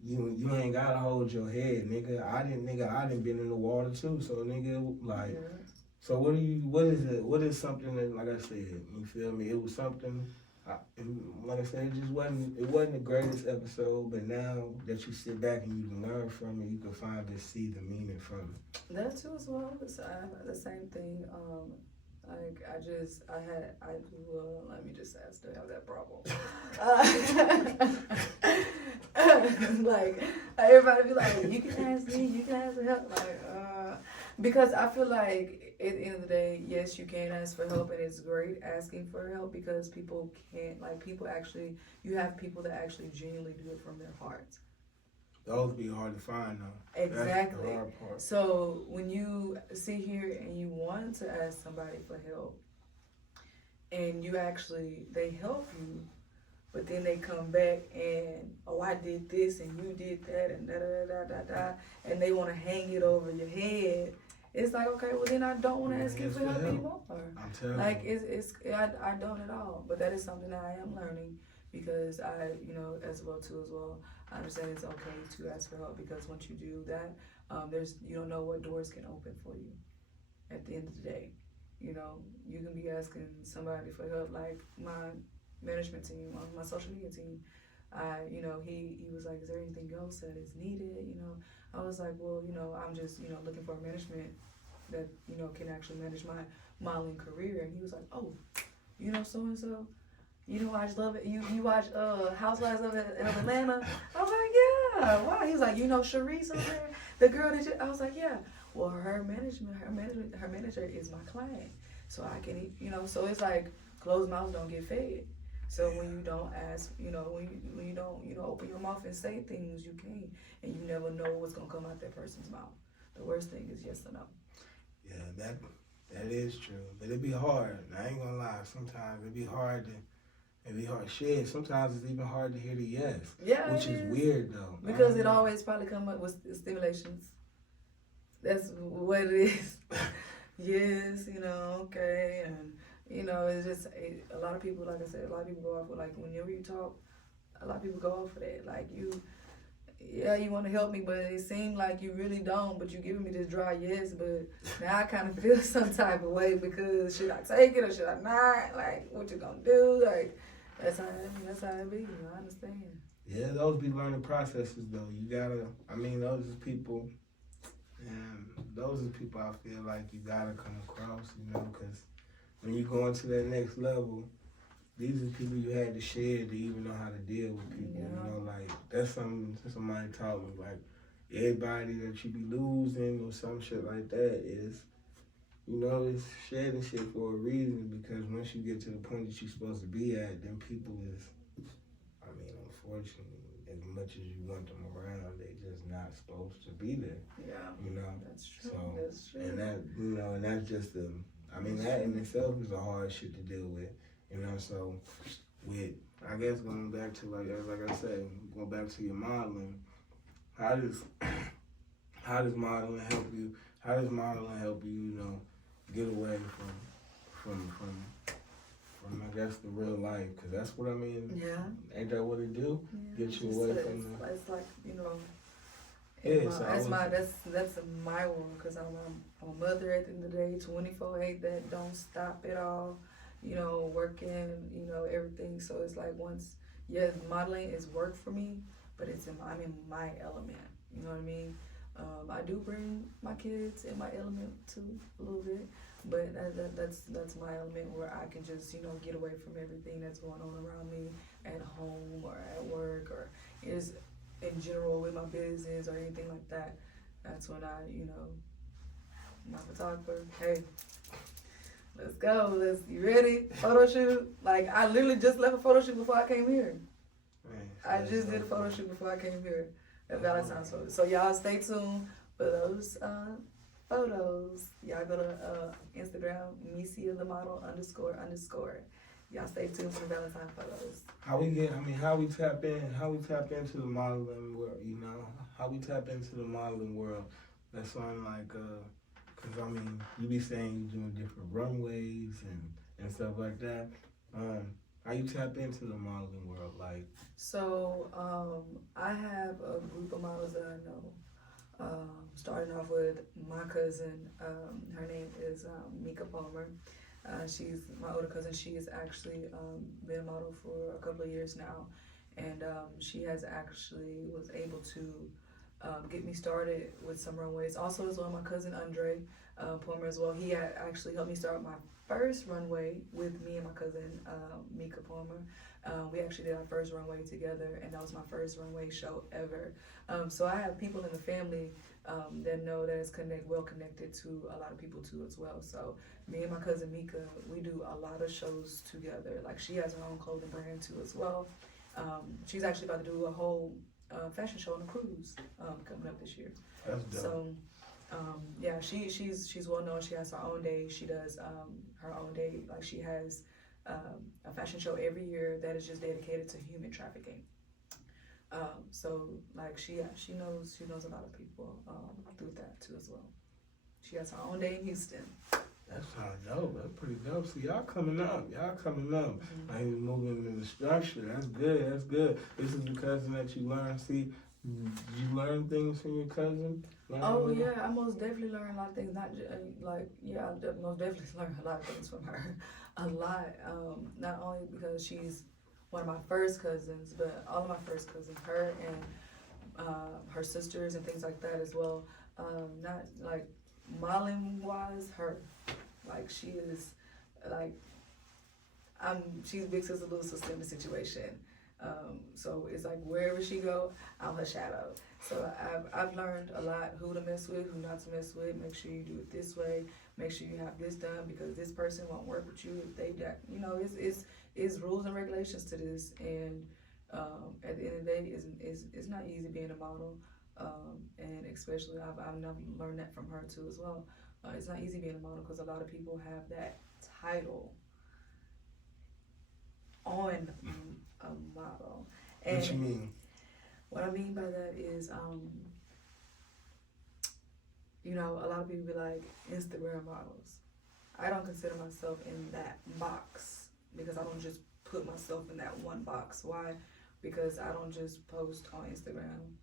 you ain't gotta hold your head, nigga. I didn't been in the water too, so, nigga, like, So what is it? What is something that, like I said, you feel me? It was something. Like I said, it wasn't the greatest episode, but now that you sit back and you can learn from it, you can finally see the meaning from it. That too as well. The same thing. Like let me just say I still have that problem. Like everybody be like, you can ask me, you can ask for help. Like, because I feel like at the end of the day, yes, you can ask for help, and it's great asking for help because people can't, like, people actually, you have people that actually genuinely do it from their hearts. Those be hard to find though. Exactly. That's the hard part. So when you sit here and you want to ask somebody for help, and they help you, but then they come back and, oh, I did this and you did that and da da da da da, and they want to hang it over your head. It's like, okay, well then I don't want to ask you for help anymore. I'm telling like you. I don't at all. But that is something that I am learning because I, as well, I understand it's okay to ask for help because once you do that, you don't know what doors can open for you. At the end of the day, you can be asking somebody for help, like my management team, my social media team. He was like, is there anything else that is needed? I was like, well, I'm just, looking for a management that, can actually manage my modeling career. And he was like, oh, so-and-so, watch Love It. You watch Housewives of Atlanta? I was like, yeah. Why? He was like, Sharice over there, the girl that I was like, yeah. Well, her manager is my client. So I can, so it's like closed mouths don't get fed. So when you don't ask, when you don't, open your mouth and say things, you can't, and you never know what's gonna come out that person's mouth. The worst thing is yes or no. Yeah, that is true, but it be hard. I ain't gonna lie. Sometimes it be hard. Shit, sometimes it's even hard to hear the yes. Yeah, which is weird though. Because it always probably come up with stimulations. That's what it is. Yes, okay, and. It's just a lot of people, like I said, a lot of people go off with, like, whenever you talk, a lot of people go off for that. Like, you want to help me, but it seemed like you really don't, but you giving me this dry yes, but now I kind of feel some type of way because should I take it or should I not? Like, what you gonna do? Like, that's how it be. I understand. Yeah, those be learning processes, though. You gotta, those are people, and those are people I feel like you gotta come across, because when you go into that next level, these are people you had to share to even know how to deal with people. Yeah. Like that's something somebody taught me. Like everybody that you be losing or some shit like that is, it's shedding shit for a reason because once you get to the point that you're supposed to be at, then people is, unfortunately, as much as you want them around, they just not supposed to be there. Yeah. That's true. So, that's true. And that, and that's just the. That in itself is a hard shit to deal with, so I guess going back to, like I said, going back to your modeling, how does modeling help you? How does modeling help you, get away from I guess the real life? Because that's what Yeah. Ain't that what it do? Yeah. Get you away from the. It's like, Yeah, that's my world because I'm a mother at the end of the day, 24/8, that don't stop at all, working, everything. So it's like modeling is work for me, but I'm in my element. You know what I mean? I do bring my kids in my element too a little bit, but that's my element where I can just get away from everything that's going on around me at home or at work or is. In general with my business or anything like that, that's when my photographer, hey, let's go, you ready? Photo shoot. Like I literally just left a photo shoot before I came here. I just did a photo shoot before I came here at Valentine's photo. So y'all stay tuned for those photos. Y'all go to Instagram, Meci The Model __. Y'all stay tuned for the Valentine photos. How we tap into the modeling world, How we tap into the modeling world. That's on like, cause you be saying you're doing different runways and stuff like that. How you tap into the modeling world, like? So, I have a group of models that I know. Starting off with my cousin, her name is Mika Palmer. She's my older cousin. She has actually been a model for a couple of years now, and she has actually was able to get me started with some runways. Also, as well, my cousin Andre Palmer as well. He had actually helped me start my first runway with me and my cousin Mika Palmer. We actually did our first runway together, and that was my first runway show ever. So I have people in the family that know that it's well connected to a lot of people too as well. So me and my cousin Mika, we do a lot of shows together. Like, she has her own clothing brand too as well. She's actually about to do a whole fashion show on a cruise coming up this year. That's dope. So yeah, she's well known. She has her own day. She does her own day. Like, she has a fashion show every year that is just dedicated to human trafficking. So like she knows a lot of people through that too as well. She has her own day in Houston. That's how I know. That's pretty dope. See, y'all coming up. Mm-hmm. I ain't moving in the structure. That's good. This is the cousin that you learn. See, you learn things from your cousin? Yeah, I most definitely learned a lot of things. Not just, I most definitely learned a lot of things from her. A lot. Not only because she's one of my first cousins, but all of my first cousins, her and her sisters and things like that as well. Not like modeling wise, her. Like, she is like, she's big sister, little sister in the situation. So it's like wherever she go, I'm her shadow. So I've learned a lot, who to mess with, who not to mess with. Make sure you do it this way. Make sure you have this done, because this person won't work with you if they, it's rules and regulations to this. And at the end of the day, it's not easy being a model. And especially I've learned that from her too as well. It's not easy being a model because a lot of people have that title on a model. And what you mean? What I mean by that is, a lot of people be like Instagram models. I don't consider myself in that box because I don't just put myself in that one box. Why? Because I don't just post on Instagram.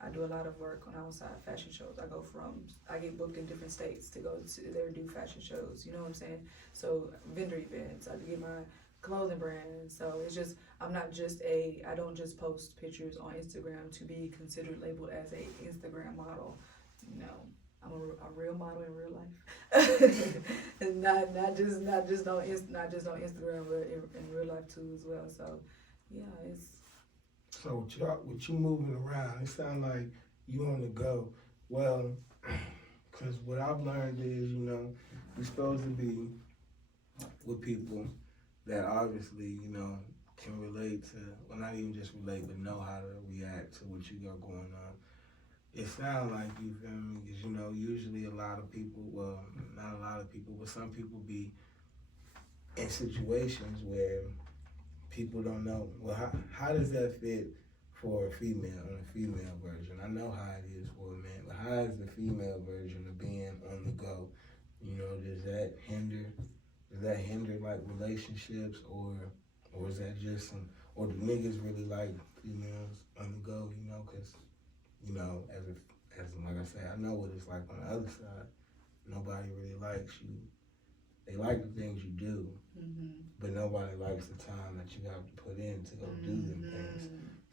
I do a lot of work on outside fashion shows. I get booked in different states to go to there do fashion shows. You know what I'm saying? So vendor events, I get my clothing brand. So it's just, I don't just post pictures on Instagram to be considered labeled as a Instagram model. I'm a real model in real life. And not just on Instagram, but in real life too as well. So yeah, it's. So with you moving around, it sounds like you on the go. Well, because what I've learned is, you're supposed to be with people that obviously, can relate to, well, not even just relate, but know how to react to what you got going on. It sounds like, you feel me, because, usually a lot of people, well, not a lot of people, but some people be in situations where people don't know, well, how does that fit for a female, on a female version? I know how it is for a man, but how is the female version of being on the go? Does that hinder like relationships, or is that just or do niggas really like females on the go, cause, as like I say, I know what it's like on the other side. Nobody really likes you. They like the things you do, but nobody likes the time that you have to put in to go do them things.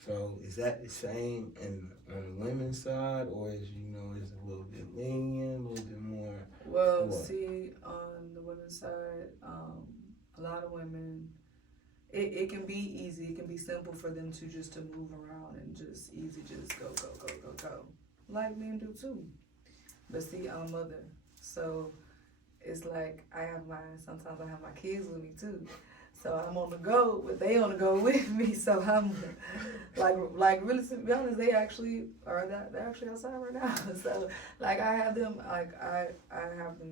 So is that the same on the women's side, or is is it a little bit lenient, a little bit more? Well, see, on the women's side, a lot of women, it can be easy, it can be simple for them to move around and just go, like men do too. But see, I'm a mother, so it's like sometimes I have my kids with me too. So I'm on the go, but they on the go with me. So I'm like really, to be honest, they're actually outside right now. So like I have them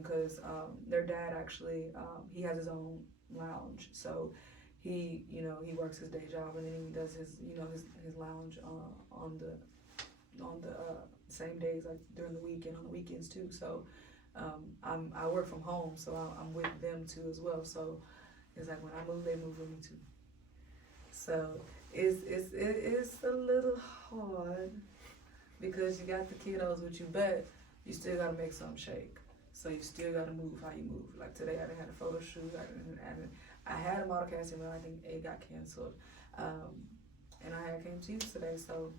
because their dad actually he has his own lounge. So he works his day job and then he does his his lounge on the same days, like during the week and on the weekends too. So I work from home, so I'm with them too as well. So it's like when I move, they move with me too. So it's a little hard because you got the kiddos with you, but you still gotta make something shake. So you still gotta move how you move. Like today, I done had a photo shoot. I had a model casting, but I think it got canceled. And I came to you today, so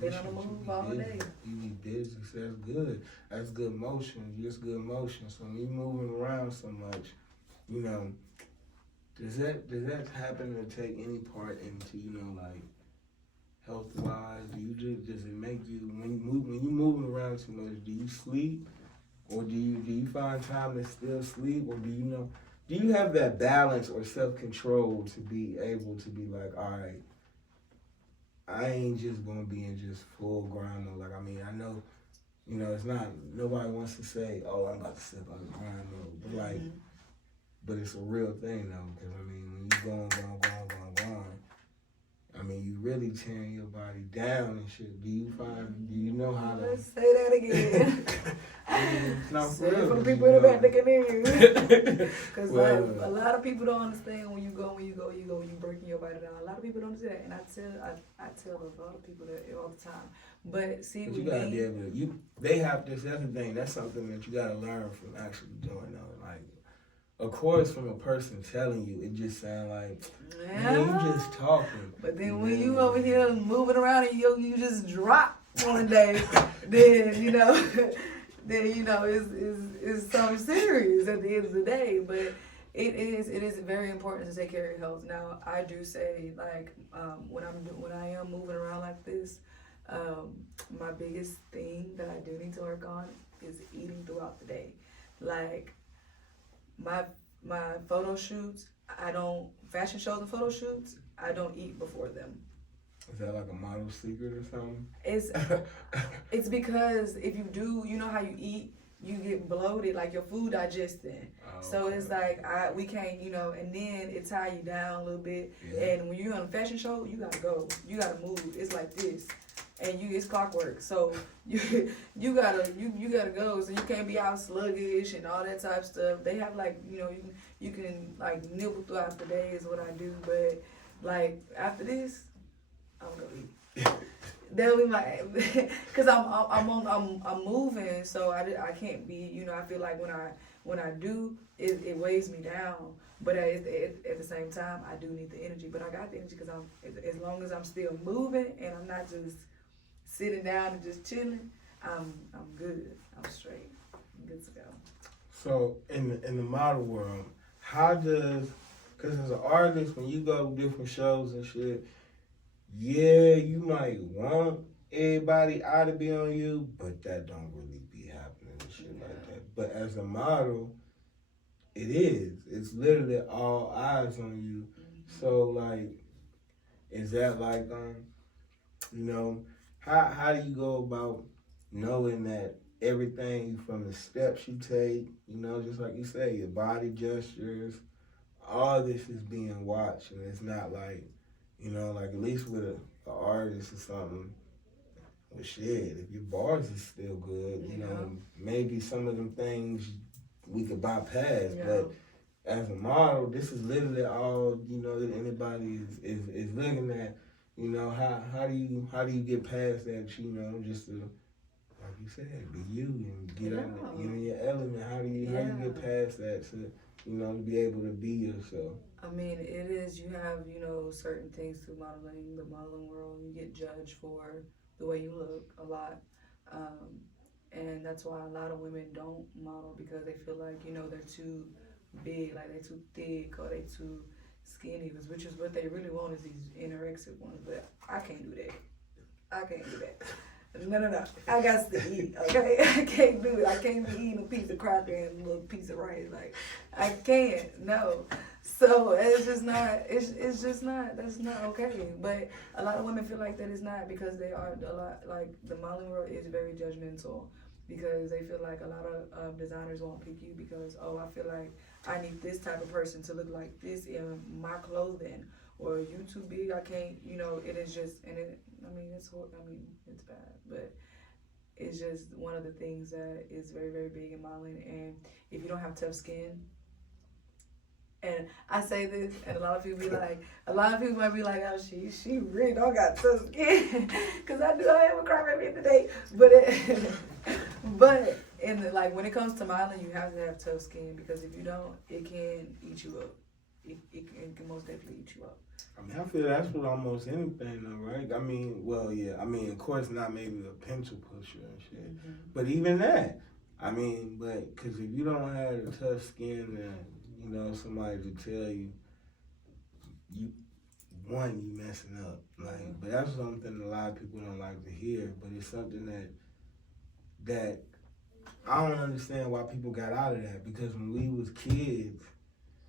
been on the move all day. You be busy, so that's good. That's good motion. Just good motion. So when you moving around so much, you know, does that happen to take any part into, you know, like health wise? Does it make you when you moving around too much? Do you sleep, or do you find time to still sleep, or do you have that balance or self control to be able to be like, all right, I ain't just gonna be in just full grind mode. Like, I mean, I know, you know, it's not, nobody wants to say, oh, I'm about to step out of grind mode. But like, but it's a real thing though, because I mean, when you going, I mean, you really tearing your body down and shit. Do you know how to? Let's say that again. I mean, it's not for real. For the people in the back that can hear you. Because Well, a lot of people don't understand when you breaking your body down. A lot of people don't do that. And I tell a lot of people that all the time. But see, but you gotta be able to, they have this, that's the thing, that's something that you gotta learn from actually doing though. Like, of course, from a person telling you, it just sounds like, man, you just talking. But then when you over here moving around and you just drop one day, then you know, it's something serious at the end of the day. But it is very important to take care of your health. Now, I do say, like, when I am moving around like this, my biggest thing that I do need to work on is eating throughout the day. Like, my photo shoots, fashion shows and photo shoots, I don't eat before them. Is that like a model secret or something? It's because if you do, you know how you eat, you get bloated, like your food digesting. Oh, so okay. It's like we can't, you know, and then it tie you down a little bit. Yeah. And when you're on a fashion show, you gotta go, you gotta move. It's like this. And it's clockwork, so you gotta go. So you can't be out sluggish and all that type of stuff. They have like, you know, you can like nibble throughout the day is what I do. But like after this, I'm gonna eat. That'll be my, cause I'm moving, so I can't be, you know. I feel like when I do, it weighs me down. But at the same time, I do need the energy. But I got the energy because as long as I'm still moving and I'm not just sitting down and just chilling, I'm good. I'm straight. I'm good to go. So in the model world, because as an artist, when you go to different shows and shit, yeah, you might want everybody out to be on you, but that don't really be happening and shit like that. But as a model, it is. It's literally all eyes on you. Mm-hmm. So like, is that like you know, how do you go about knowing that everything from the steps you take, you know, just like you say, your body gestures, all this is being watched, and it's not like, you know, like at least with an artist or something, well shit, if your bars is still good, you know, maybe some of them things we could bypass, but as a model, this is literally all, you know, that anybody is looking at. You know, how do you get past that, you know, just to, like you said, be you and get in your element. How do you get past that to, you know, be able to be yourself? I mean, it is, you have, you know, certain things to the modeling world. You get judged for the way you look a lot. And that's why a lot of women don't model, because they feel like, you know, they're too big, like they're too thick or they too skinny, which is what they really want, is these anorexic ones. But I can't do that. No. I got to eat, okay? I can't do it. I can't be eating a piece of cracker and a little piece of rice. Like, I can't, no. So it's just not, that's not okay. But a lot of women feel like that is not, because they are a lot, like the modeling world is very judgmental, because they feel like a lot of designers won't pick you because, I feel like I need this type of person to look like this in my clothing, or you too big, I can't, you know, it is just, and it's bad, but it's just one of the things that is very, very big in modeling. And if you don't have tough skin, And I say this, and a lot of people might be like, oh, she really don't got tough skin, cause I have a crybaby today. But like when it comes to modeling, you have to have tough skin, because if you don't, it can eat you up. It can most definitely eat you up. I mean, I feel that's with almost anything, though, right? I mean, well, yeah. I mean, of course, not maybe a pencil pusher and shit, but even that. I mean, but because if you don't have the tough skin, then you know somebody to tell you, you messing up. Like, but that's something a lot of people don't like to hear. But it's something that I don't understand why people got out of that, because when we was kids,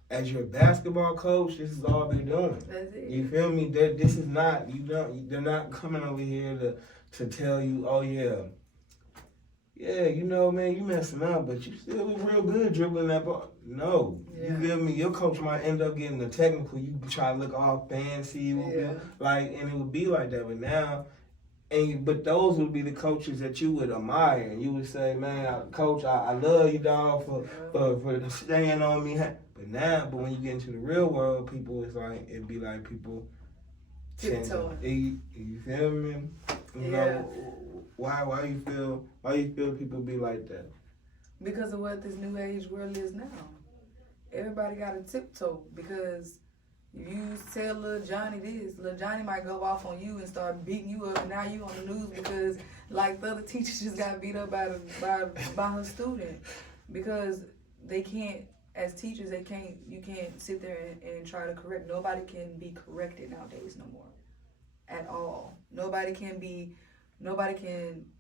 as your basketball coach, this is all they're doing. That's it. You feel me? This is not, they're not coming over here to tell you, oh yeah, you know, man, you messing up, but you still look real good dribbling that ball. No, you feel me? Your coach might end up getting the technical. You try to look all fancy, like, and it would be like that. But now, but those would be the coaches that you would admire, and you would say, man, coach, I love you, dog, for staying on me. But when you get into the real world, people, it'd be like people tiptoeing. You feel me? You know, why you feel people be like that? Because of what this new age world is now. Everybody got a tiptoe, because if you tell Lil Johnny this, Lil Johnny might go off on you and start beating you up, and now you on the news because like the other teacher just got beat up by her student. Because they can't, as teachers, you can't sit there and try to correct. Nobody can be corrected nowadays no more. At all. Nobody can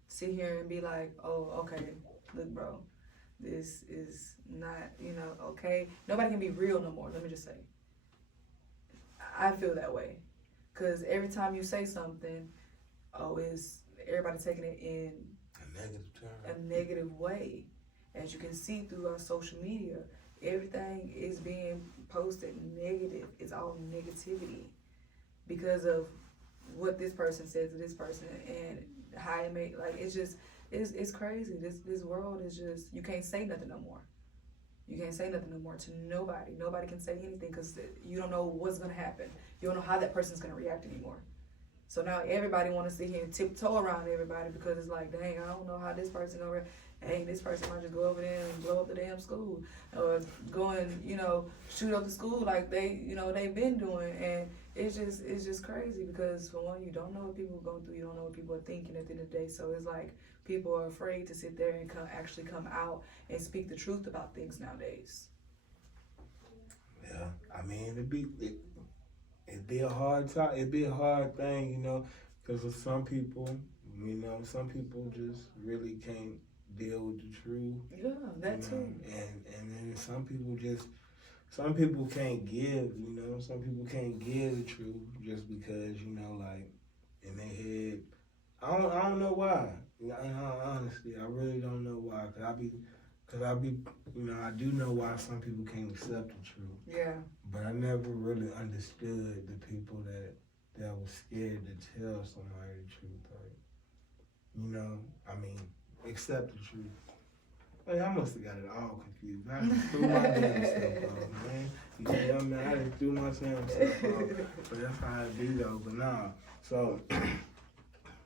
sit here and be like, oh, okay, look, bro, this is not, okay. Nobody can be real no more, let me just say. I feel that way. Because every time you say something, is everybody taking it in a negative way. As you can see through our social media, everything is being posted negative. It's all negativity because of what this person said to this person and how it made, like, it's crazy. This world is just, you can't say nothing no more. You can't say nothing no more to nobody. Nobody can say anything because you don't know what's going to happen. You don't know how that person's going to react anymore. So now everybody want to sit here and tiptoe around everybody because it's like, dang, I don't know how this person going to react. Hey, this person might just go over there and blow up the damn school, or go and, shoot up the school like they've been doing. And it's just crazy because, for one, you don't know what people are going through. You don't know what people are thinking at the end of the day. So it's like people are afraid to sit there and actually come out and speak the truth about things nowadays. Yeah, I mean, it'd be a hard time. It'd be a hard thing, because of some people, some people just really can't deal with the truth. Yeah, that too. And then some people can't give, some people can't give the truth just because, like, in their head, I don't know why. Honestly, I really don't know why. Cause I do know why some people can't accept the truth. Yeah. But I never really understood the people that was scared to tell somebody the truth. Like, accept the truth. Hey, I must have got it all confused. I just threw my damn stuff off, man. Yeah, man, I just threw my damn stuff off. But that's how it be though. But nah, so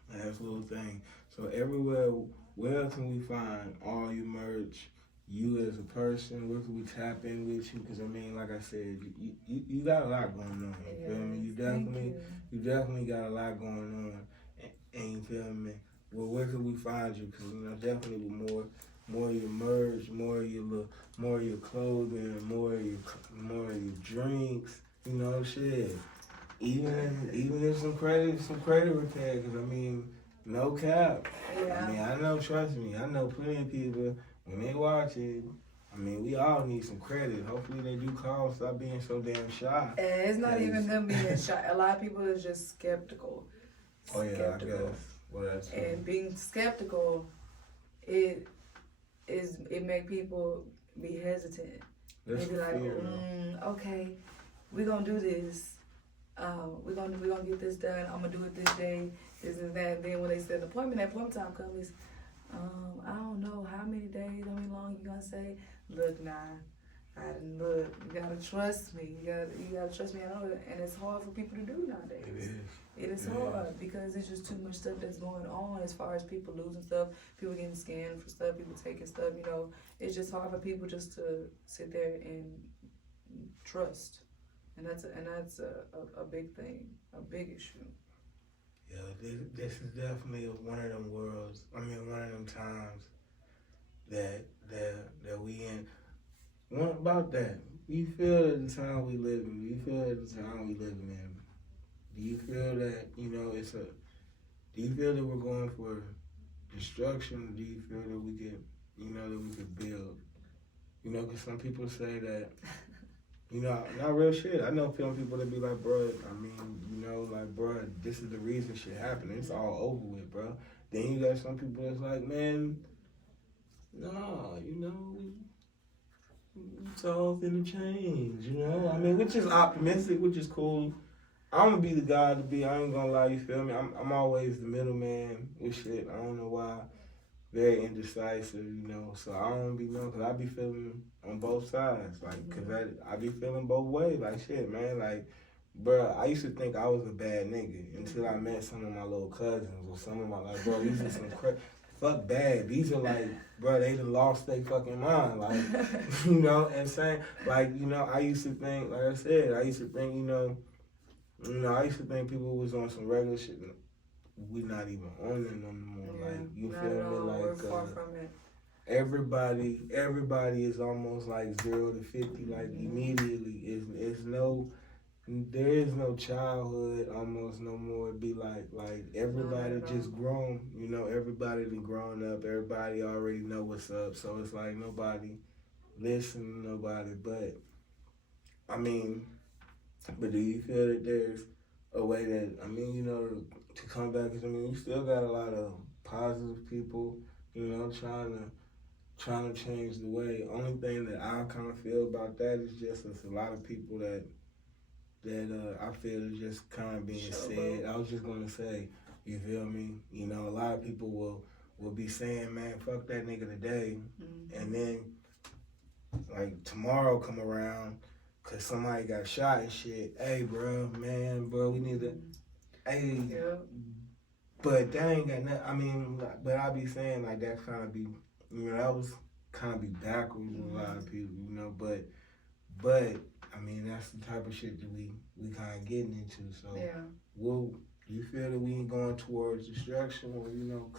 that's a little thing. So everywhere, where can we find all your merch? You as a person, where can we tap in with you? Because like I said, you got a lot going on. You feel me? You definitely got a lot going on. And you feel me? Well, where can we find you? Because definitely with more of your merch, more of your clothing, more of your drinks. Shit. Even if some credit repair. Because no cap. Yeah. I know. Trust me. I know plenty of people. When they watch it, we all need some credit. Hopefully they do call, stop being so damn shy. And it's not even them being shy. A lot of people is just skeptical. Oh yeah, I guess. Well, that's true. And being skeptical, it make people be hesitant. They be like, okay, we're gonna do this. We're gonna get this done. I'm gonna do it this day. This and that. And then when they set the appointment time comes, I don't know how many days, how many long you gonna say. Look, nah, Look, you gotta trust me. You gotta trust me. I know that, and it's hard for people to do nowadays. It is. It is hard because it's just too much stuff that's going on as far as people losing stuff, people getting scammed for stuff, people taking stuff. You know, it's just hard for people just to sit there and trust, and that's a big thing, a big issue. Yeah, this is definitely one of them worlds. I mean, one of them times that we in. What about that? You feel at the time we live in? Do you feel at the time we living in? Do you feel that, you know, do you feel that we're going for destruction? Or do you feel that we could, you know, that we could build? You know, because some people say that, you know, not real shit. I know people that be like, bro, I mean, you know, like, bro, this is the reason shit happened. It's all over with, bro. Then you got some people that's like, man, no, you know, it's all finna change, you know? I mean, which is optimistic, which is cool. I'm gonna be the guy to be, I ain't gonna lie, you feel me? I'm always the middleman with shit. I don't know why. Very indecisive, you know? So I don't be knowing, because I be feeling on both sides. Like, because I be feeling both ways. Like, shit, man. Like, bro, I used to think I was a bad nigga until I met some of my little cousins or some of my, like, bro, these are some fuck bad. These are like, bro, they done lost their fucking mind. Like, you know, and saying, like, you know, I used to think, like I said, I used to think, I used to think people was on some regular shit. We not even on it no more. Yeah, like, you not feel at me? all. Like, We're far from it. everybody is almost like 0 to 50. Like, immediately, there is no childhood almost no more. It'd be like everybody just grown, you know, everybody done grown up, everybody already know what's up, so it's like nobody listen to nobody. But I mean, but do you feel that there's a way that, I mean, you know, to come back, because I mean, you still got a lot of positive people, you know, trying to change the way. Only thing that I kind of feel about that is just there's a lot of people that I feel is just kind of being said. I was just gonna say, you feel me? You know, a lot of people will be saying, man, fuck that nigga today, and then like tomorrow come around, cause somebody got shot and shit. Hey, bro, we need to. Hey, but that ain't got nothing. I mean, but I be saying like that kind of be, you know, that was kind of be backwards with a lot of people, you know, but I mean, that's the type of shit that we kind of getting into. So, do you feel that we ain't going towards destruction, or, you know,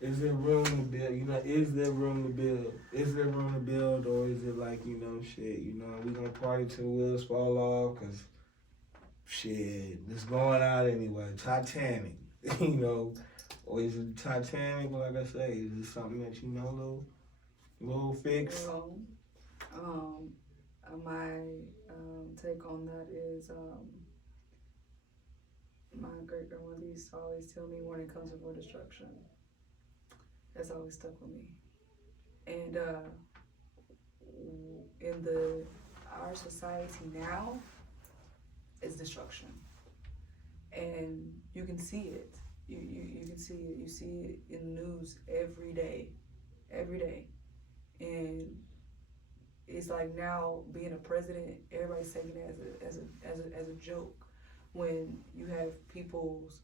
is there room to build? You know, is there room to build? Is there room to build, or is it like, you know, shit, you know, we gonna party till the wheels fall off, cause shit, it's going out anyway. Titanic, you know, or is it Titanic? Like I say, is it something that, you know, little fix? My take on that is my great grandmother used to always tell me, warning comes before destruction. That's always stuck with me. And in our society now is destruction, and you can see it. You can see it. You see it in the news every day, and it's like now being a president, everybody's taking it as a joke when you have people's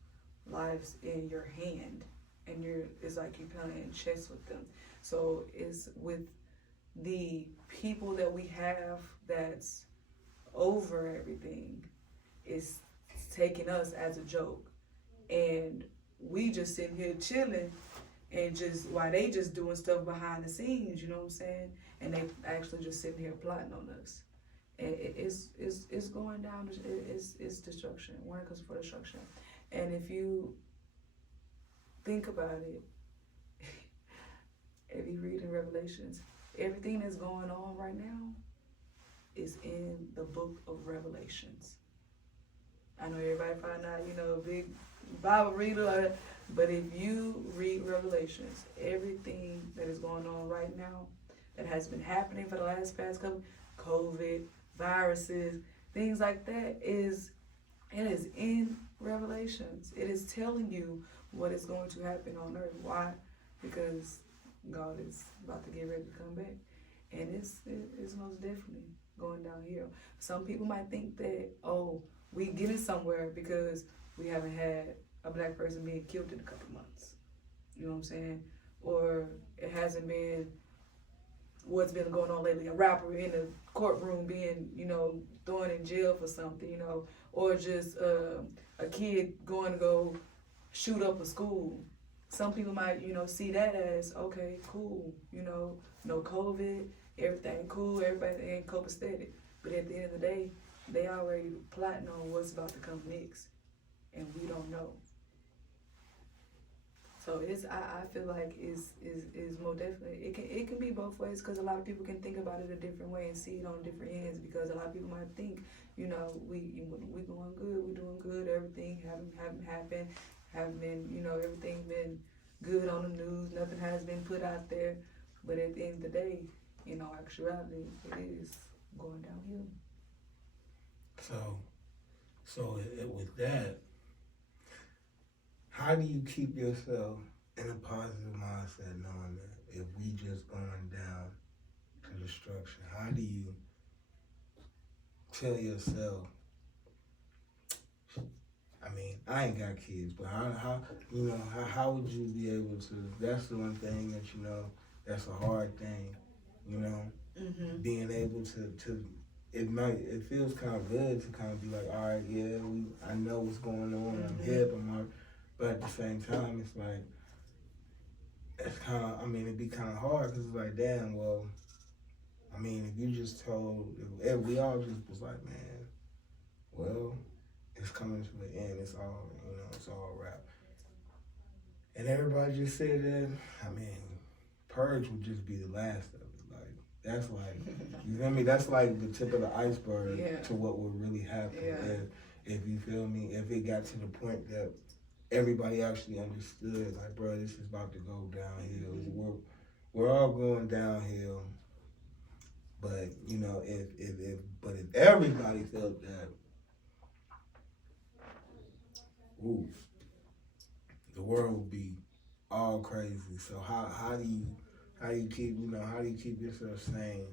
lives in your hand, and it's like you're playing chess with them. So it's with the people that we have that's over everything, is taking us as a joke, and we just sitting here chilling, and just while they just doing stuff behind the scenes, you know what I'm saying? And they actually just sitting here plotting on us. And it's going down. It's destruction. One comes for destruction. And if you think about it, if you read in Revelations, everything that's going on right now is in the book of Revelations. I know everybody probably not, you know, a big Bible reader, but if you read Revelations, everything that is going on right now, that has been happening for the past couple, COVID, viruses, things like that, it is in Revelations. It is telling you what is going to happen on earth. Why? Because God is about to get ready to come back. and it's most definitely going downhill. Some people might think that, oh, we getting somewhere because we haven't had a black person being killed in a couple months. You know what I'm saying? Or it hasn't been what's been going on lately, a rapper in the courtroom being, thrown in jail for something, or just a kid going to go shoot up a school. Some people might, see that as, okay, cool, no COVID, everything cool, everybody ain't copacetic. But at the end of the day, they already plotting on what's about to come next, and we don't know. So I feel like is more definitely it can be both ways, because a lot of people can think about it a different way and see it on different ends, because a lot of people might think, we going good, we doing good, everything haven't happened, haven't been, everything been good on the news, nothing has been put out there, but at the end of the day, actuality, it is going downhill. So with that, how do you keep yourself in a positive mindset knowing that if we just going down to destruction, how do you tell yourself, I mean, I ain't got kids, but how would you be able to, that's the one thing that, that's a hard thing, Mm-hmm. being able to it feels kind of good to kind of be like, all right, yeah, I know what's going on, I'm hip, but at the same time, it's like, it's kind of, it'd be kind of hard, because it's like, damn, well, if you just told, if we all just was like, man, well, it's coming to the end, it's all rap. And everybody just said that, Purge would just be the last of it. Like, that's like, you feel me? That's like the tip of the iceberg to what would really happen. If you feel me, if it got to the point that everybody actually understood, like, bro, this is about to go downhill. We're all going downhill. But if everybody felt that, ooh, the world would be all crazy. So how do you keep yourself sane?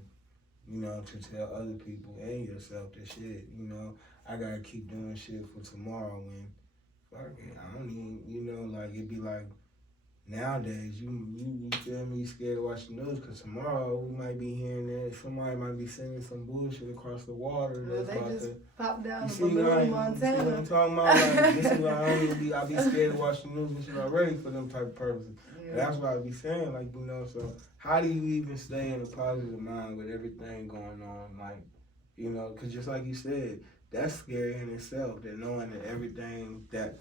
To tell other people and yourself that shit. I gotta keep doing shit for tomorrow when. I don't even, like, it'd be like, nowadays, you feel me, you scared to watch the news, because tomorrow we might be hearing that somebody might be sending some bullshit across the water. Well, they just popped down to Montana. You see what I'm talking about? Like, this is why I be scared to watch the news and shit already for them type of purposes. Yeah. That's what I be saying, like, so how do you even stay in a positive mind with everything going on? Like, because just like you said, that's scary in itself, that knowing that everything that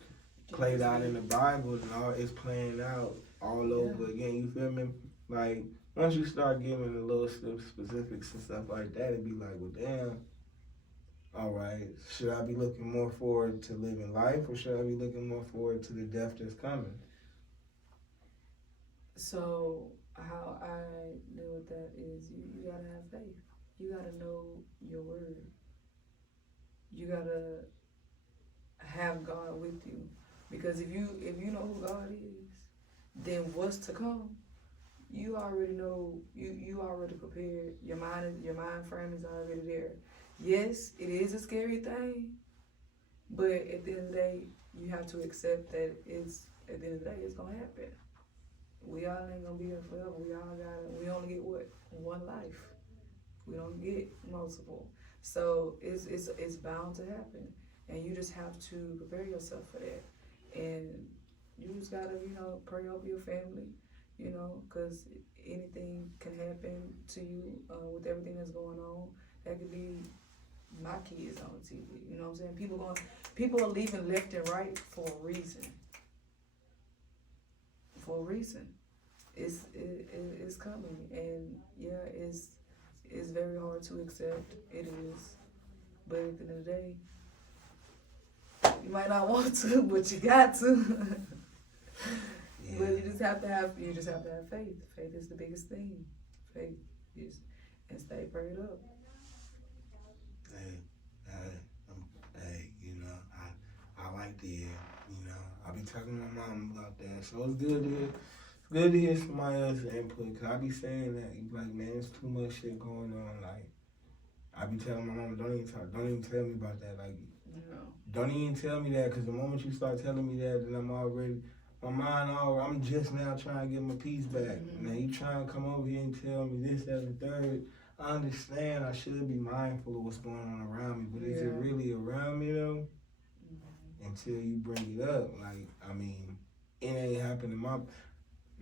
played out in the Bible and all is playing out all over again. You feel me? Like, once you start giving the little specifics and stuff like that, it'd be like, well, damn, all right, should I be looking more forward to living life, or should I be looking more forward to the death that's coming? So how I deal with that is you gotta have faith. You gotta know your word. You gotta have God with you, because if you know who God is, then what's to come, you already know. You already prepared. Your mind frame is already there. Yes, it is a scary thing, but at the end of the day, you have to accept that at the end of the day, it's gonna happen. We all ain't gonna be here forever. We only get one life. We don't get multiple. So it's bound to happen, and you just have to prepare yourself for that. And you just gotta, pray over your family, because anything can happen to you with everything that's going on. That could be my kids on TV. You know what I'm saying? People are leaving left and right for a reason. For a reason, it's coming, and it's very hard to accept. It is, but at the end of the day, you might not want to, but you got to. Yeah. But you just have to have faith. Faith is the biggest thing. Faith is, and stay prayed up. I like that. I be talking to my mom about that. So it's good good to hear somebody else's input, cause I be saying that, you be like, man, there's too much shit going on. Like, I be telling my mama, don't even tell me about that. Like, don't even tell me that, cause the moment you start telling me that, then I'm just now trying to get my peace back. Mm-hmm. Now you trying to come over here and tell me this, that, and the third. I understand I should be mindful of what's going on around me, but is it really around me though? Mm-hmm. Until you bring it up, like, I mean, it ain't happening.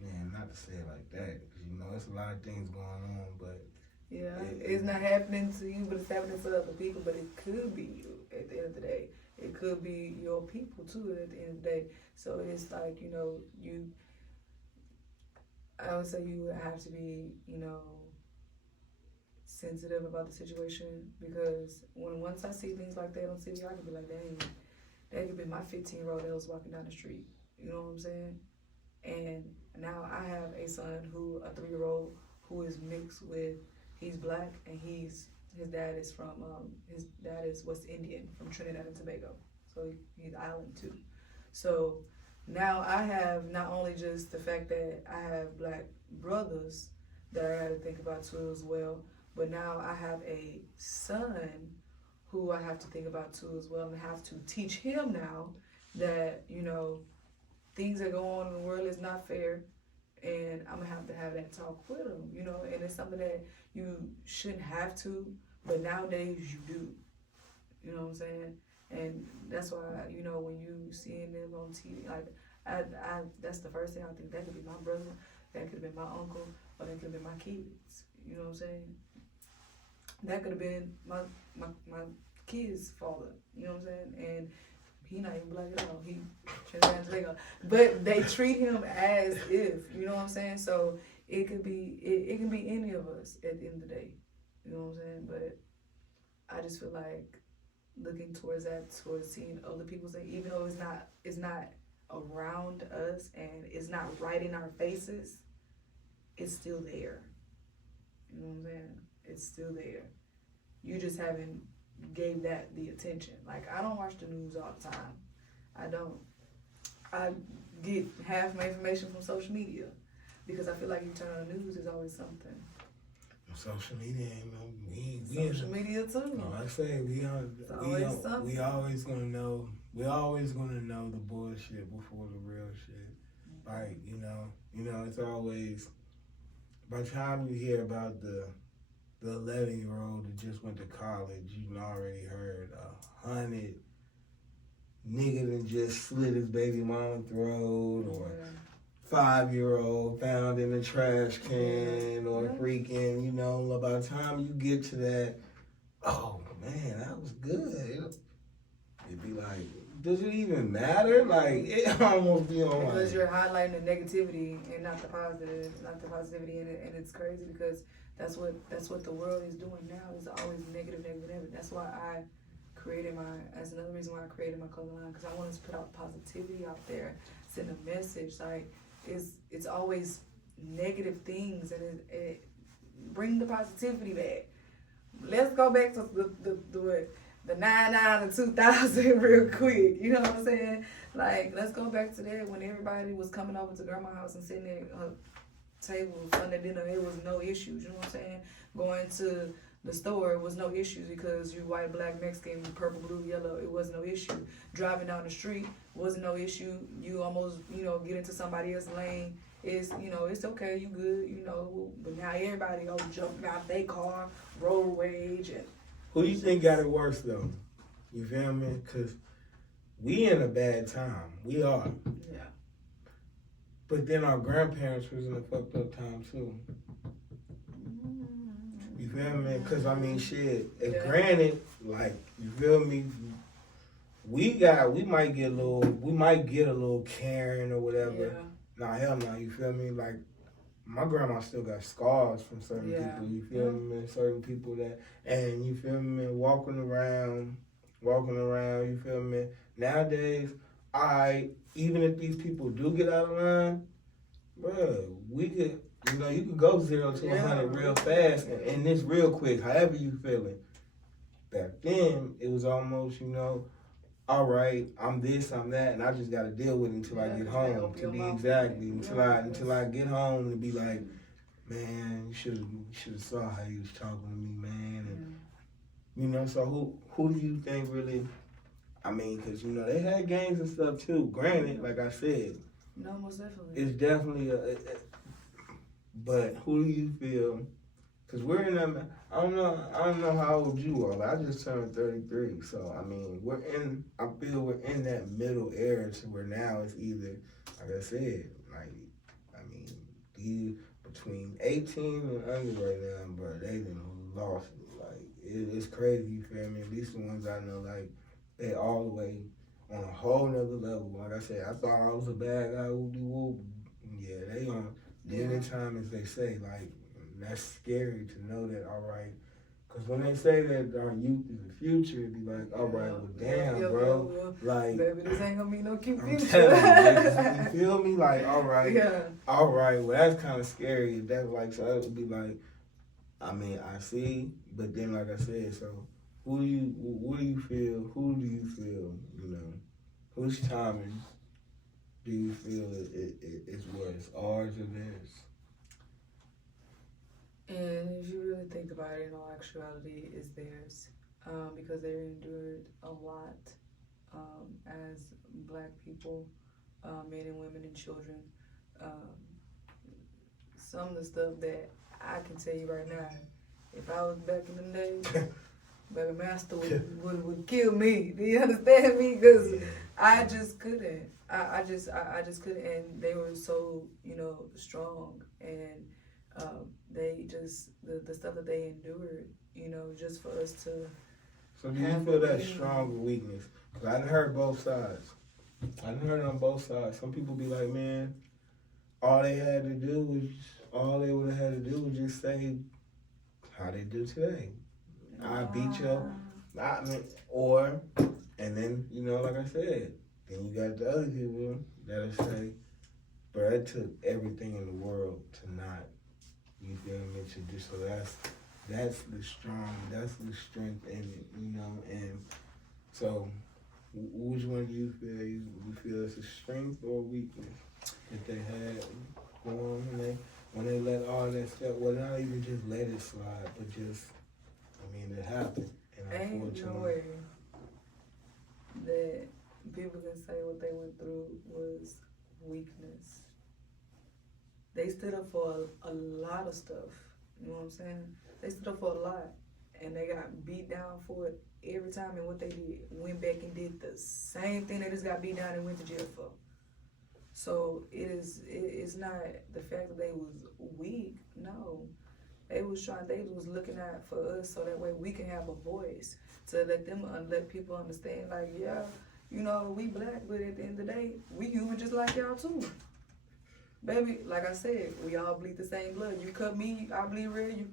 Man, not to say it like that, you know, it's a lot of things going on, but yeah, it's not happening to you, but it's happening to other people. But it could be you at the end of the day. It could be your people too at the end of the day. So it's like, you know, I would say you have to be, you know, sensitive about the situation, because once I see things like that on TV, I could be like, dang, that could be my 15-year-old that was walking down the street. You know what I'm saying? And now I have a son a 3-year-old who is mixed with, he's black and his dad is West Indian from Trinidad and Tobago. So he's island too. So now I have not only just the fact that I have black brothers that I gotta think about too as well, but now I have a son who I have to think about too as well, and have to teach him now that, you know, things that go on in the world is not fair, and I'm gonna have to have that talk with him, you know, and it's something that you shouldn't have to, but nowadays you do, you know what I'm saying? And that's why, you know, when you seeing them on TV, like, that's the first thing I think. That could be my brother, that could have been my uncle, or that could have been my kids, you know what I'm saying? That could have been my kid's father, you know what I'm saying? And he not even black at all. He Trinidad and Tobago. But they treat him as if, you know what I'm saying? So it could be, it can be any of us at the end of the day. You know what I'm saying? But I just feel like looking towards seeing other people say, even though it's not around us and it's not right in our faces, it's still there. You know what I'm saying? It's still there. You just haven't gave that the attention. Like, I don't watch the news all the time. I don't. I get half my information from social media, because I feel like you turn on the news, there's always something. Social media ain't no. Social media too. No, I say we always gonna know. We always gonna know the bullshit before the real shit. Like, you know, it's always, by the time you hear about the 11-year-old that just went to college, you already heard 100 nigga that just slit his baby mama's throat, or 5-year-old found in the trash can, or freaking, you know, by the time you get to that, oh man, that was good. It'd be like, does it even matter? Like, it almost be on. Because you're highlighting the negativity and not the positivity in it, and it's crazy because that's what the world is doing now. Is always negative. That's why that's another reason why I created my clothing line, because I wanted to put out positivity out there, send a message. Like, it's always negative things, and it bring the positivity back. Let's go back to the 99 and 2000 real quick. You know what I'm saying? Like, let's go back to that when everybody was coming over to grandma's house and sitting at her table Sunday dinner. It was no issues. You know what I'm saying? Going to the store was no issues, because you white, black, Mexican, purple, blue, yellow, it was no issue. Driving down the street was no issue. You almost, you know, get into somebody else's lane. It's, you know, it's okay, you good, you know. But now everybody jumping out their car, road rage. And who do you think got it worse though? You feel me? Because we in a bad time. We are. Yeah. But then our grandparents was in a fucked up time too. You feel me? Because, I mean, shit, granted, like, you feel me? We might get a little Karen or whatever. Yeah. Nah, hell no, you feel me? Like, my grandma still got scars from certain people, you feel me? Certain people that, and you feel me? Walking around, you feel me? Nowadays, even if these people do get out of line, bro, we could, you know, you can go 0 to 100 real fast, and this real quick, however you feeling. Back then, it was almost, you know, all right, I'm this, I'm that, and I just gotta deal with it until I get home. To be exactly until I get home to be like, man, you should have saw how he was talking to me, man, and you know. So who do you think really? I mean, because you know they had games and stuff too. Granted, like I said, no, most definitely, it's definitely but who do you feel? Because we're in that. I don't know how old you are. Like, I just turned 33, so I mean, I feel we're in that middle era to where now it's either, like I said, like, I mean, you between 18 and under right now, bro, they done lost me. Like, it's crazy. You feel me? At least the ones I know, like, they all the way on a whole nother level. Like I said, I thought I was a bad guy. Whoop. Yeah, they on the anytime, as they say, like. That's scary to know that, all right. Because when they say that our youth is the future, it'd be like, all right, well, damn, bro. Like, baby, this ain't gonna be no cute I'm future. telling you feel me? Like, all right, well, that's kind of scary. If that's like, so it would be like, I mean, I see, but then, like I said, so what do you feel, you know, whose timing do you feel is worse, ours or theirs? And if you really think about it, in all actuality, it's theirs, because they endured a lot as Black people, men and women and children. Some of the stuff that I can tell you right now, if I was back in them days, baby, master would kill me. Do you understand me? Because I just couldn't. I just couldn't. And they were so, you know, strong, and they just the stuff that they endured, you know, just for us to. So do you feel that strong weakness? Because I done heard both sides. I done heard it on both sides. Some people be like, man, all they would have had to do was just say how they do today. I beat you. I mean, or, and then, you know, like I said, then you got the other people that'll say, but it took everything in the world to not, you feel me, to do. So that's the strength in it, you know. And so, which one do you feel? You feel it's a strength or weakness that they had going on when they let all that stuff? Well, not even just let it slide, but just, I mean, it happened. And ain't no way that people can say what they went through was weakness. They stood up for a lot of stuff. You know what I'm saying? They stood up for a lot, and they got beat down for it every time. And what they did, went back and did the same thing they just got beat down and went to jail for. So it's not the fact that they was weak. No, they was looking out for us so that way we can have a voice to let people understand. Like, yeah, you know, we Black, but at the end of the day, we human just like y'all too. Baby, like I said, we all bleed the same blood. You cut me, I bleed red.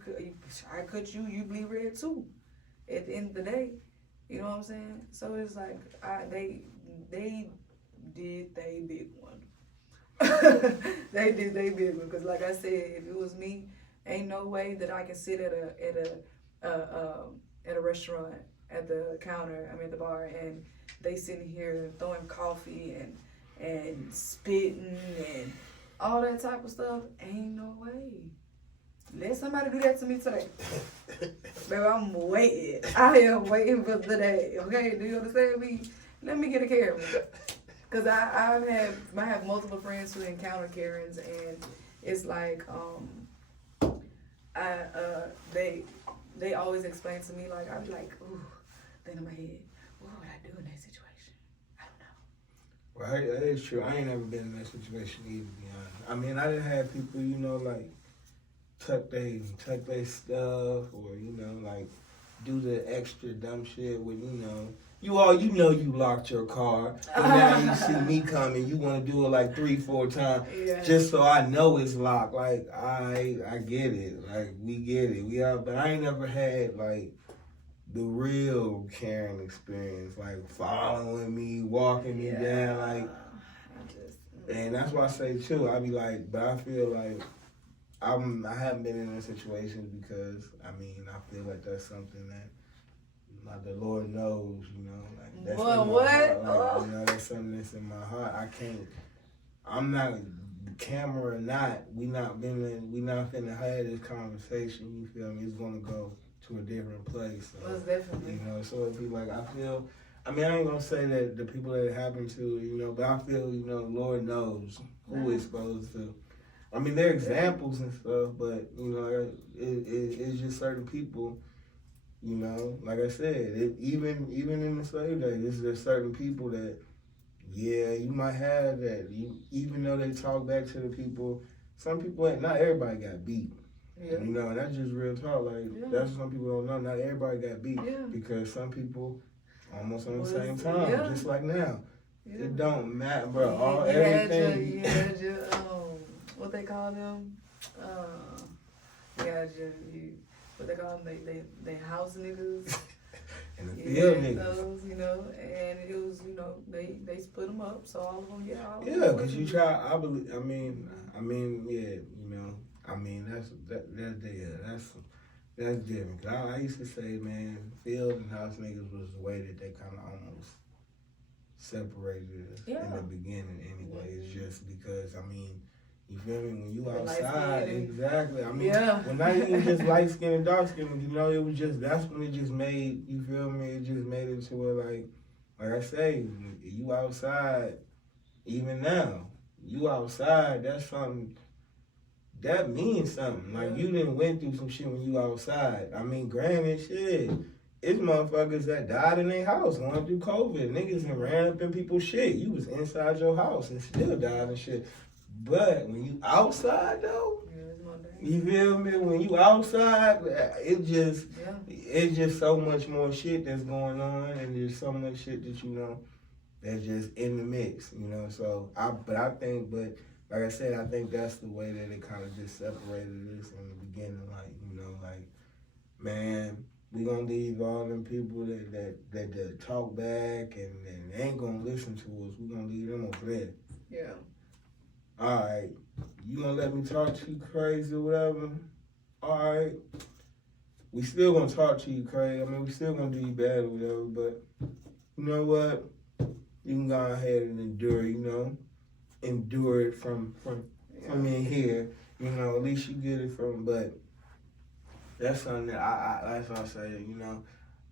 I cut you, you bleed red too. At the end of the day, you know what I'm saying? So it's like they did they big one. They did they big one. Cause like I said, if it was me, ain't no way that I can sit at a restaurant at the counter. I'm at the bar, and they sitting here throwing coffee and spitting and all that type of stuff. Ain't no way. Let somebody do that to me today. Baby, I'm waiting. I am waiting for the day. Okay, do you understand me? Let me get a Karen. Cause I have multiple friends who encounter Karens, and it's like they always explain to me, like, I'd be like, ooh, then in my head, what would I do in that situation? I don't know. Well, that is true. I ain't never been in that situation either, to be honest. I mean, I done had people, you know, like, tuck they stuff, or, you know, like, do the extra dumb shit with, you know, you locked your car, and now you see me coming, you want to do it like 3-4 times, just so I know it's locked. Like, I get it, like, we get it, but I ain't never had, like, the real Karen experience, like, following me, walking me down, like, and that's why I say, too, I be like, but I feel like I haven't been in a situation because, I mean, I feel like that's something that like the Lord knows, you know, like that's Boy, in my what? heart, like, you know, that's something that's in my heart. I'm not, camera or not, we not finna have this conversation, you feel me? It's gonna go to a different place. So, most definitely. you know, so it'd be like, I ain't gonna say that the people that it happened to, you know, but I feel, you know, Lord knows who it's supposed to. I mean, there are examples and stuff, but, you know, it's just certain people, you know, like I said, even in the slave days, it's just certain people that, yeah, you might have that. Even though they talk back to the people, some people ain't, not everybody got beat. Yeah. You know, and that's just real talk. Like, that's what some people don't know. Not everybody got beat. Yeah. Because some people almost on the same time, just like now. Yeah. It don't matter, bro. You had your, what they call them? What they call them? They house niggas. And the field niggas. Those, you know, and it was, you know, they split them up, so all of them, Yeah, because you try, I mean, yeah, you know, that's different. 'Cause I used to say, man, field and house niggas was the way that they kind of almost separated us in the beginning anyway. It's just because, you feel me? When you outside, exactly. When not even just light skin and dark skin, you know, it was just, that's when it just made, you feel me? It just made it to where, like I say, you outside, even now, you outside, that's something, that means something. Like, you done went through some shit when you outside. Granted, shit, it's motherfuckers that died in their house going through COVID. Niggas and ran up in people's shit. You was inside your house and still died and shit. But when you outside though, you feel me? When you outside, it's just so much more shit that's going on, and there's so much shit that you know that's just in the mix, you know. So like I said, I think that's the way that it kind of just separated us in the beginning. Like, you know, like, man, we gonna leave all them people that talk back and ain't gonna listen to us. We gonna leave them over there. Yeah. Alright, you gonna let me talk to you crazy or whatever? Alright. We still gonna talk to you crazy. We still gonna do you bad or whatever, but you know what? You can go ahead and endure, you know? Endure it from in here. You know, at least you get it from, but that's something that that's what I say, you know.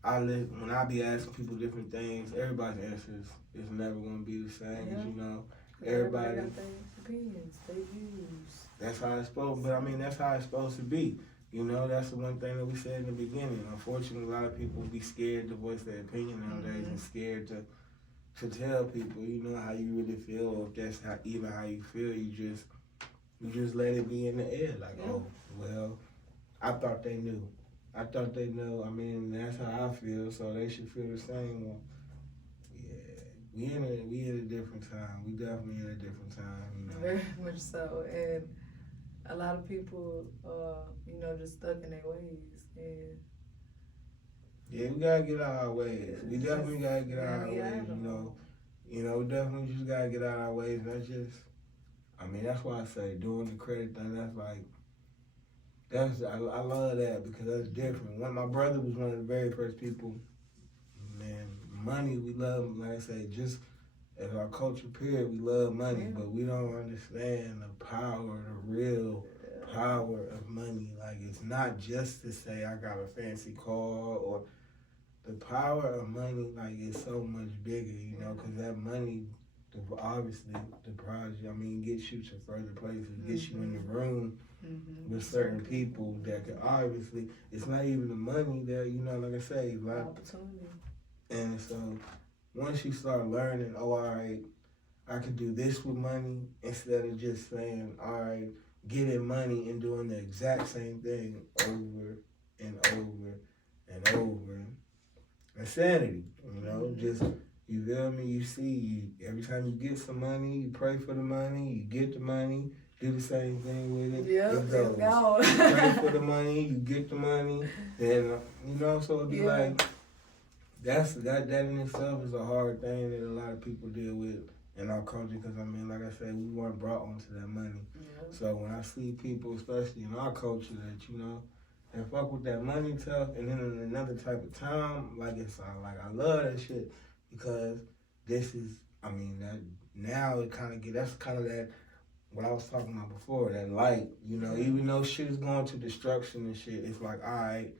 When I be asking people different things, everybody's answers is never gonna be the same, you know. Everybody got their opinions, their views. That's how it's supposed, that's how it's supposed to be. You know, that's the one thing that we said in the beginning. Unfortunately, a lot of people be scared to voice their opinion nowadays and scared to tell people, you know, how you really feel, or if that's how you feel. You just let it be in the air, like, oh, well, I thought they knew. That's how I feel, so they should feel the same way. We in a different time. We definitely in a different time, you know. Very much so, and a lot of people, you know, just stuck in their ways. And yeah, we gotta get out of our ways. We definitely gotta get out of our ways, you know. You know, we definitely just gotta get out of our ways. That's just, that's why I say doing the credit thing. I love that because that's different. My brother was one of the very first people. Man, money, we love, like I say, just as our culture period, we love money, but we don't understand the power, the real power of money. Like, it's not just to say I got a fancy car, or the power of money, like, is so much bigger, you know, because that money, obviously, deprives you, gets you to further places, gets you in the room with certain people that can obviously, it's not even the money that, you know, like I say, like, opportunity. And so once you start learning, all right, I can do this with money, instead of just saying, all right, getting money and doing the exact same thing over and over and over. Insanity, you know, just, you feel me? You see, every time you get some money, you pray for the money, you get the money, do the same thing with it. It goes. Pray for the money, you get the money, and, you know, so it'd be like, that in itself is a hard thing that a lot of people deal with in our culture, because like I said, we weren't brought onto that money. So when I see people, especially in our culture, that, you know, that fuck with that money stuff, and then in another type of time, like it's like I love that shit because this is, I mean, that now it kind of that's kind of that what I was talking about before, that light, you know, even though shit is going to destruction and shit, it's like, all right,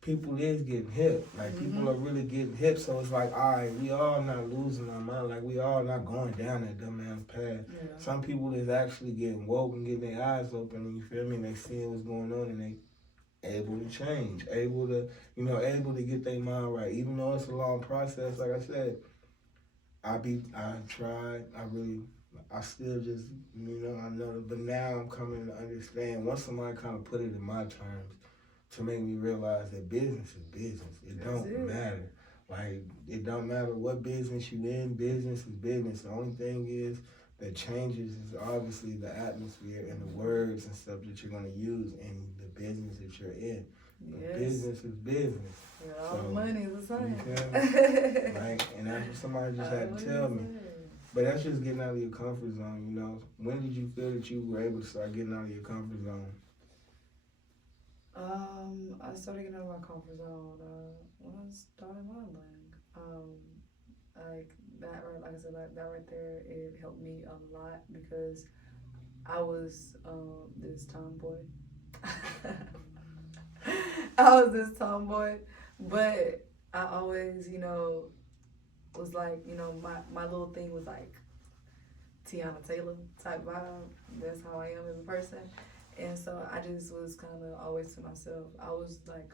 people is getting hip. Like, people are really getting hip, so it's like, all right, we all not losing our mind. Like, we all not going down that dumbass path. Yeah. Some people is actually getting woke and getting their eyes open, and you feel me, and they seeing what's going on, and they able to change, able to, you know, able to get their mind right. Even though it's a long process, like I said, I tried, I still just, you know, I know, but now I'm coming to understand, once somebody kind of put it in my terms, to make me realize that business is business. It don't matter. Like, it don't matter what business you in, business is business. The only thing is that changes is obviously the atmosphere and the words and stuff that you're going to use in the business that you're in. But business is business. Yeah, all the money is the same. Right? And that's what somebody just had to tell me. But that's just getting out of your comfort zone, you know. When did you feel that you were able to start getting out of your comfort zone? I started getting out of my comfort zone when I started modeling. Like that, like I said, that right there, it helped me a lot because I was this tomboy. I was this tomboy, but I always, you know, was like, you know, my little thing was like Tiana Taylor type vibe. That's how I am as a person. And so I just was kind of always to myself. I was like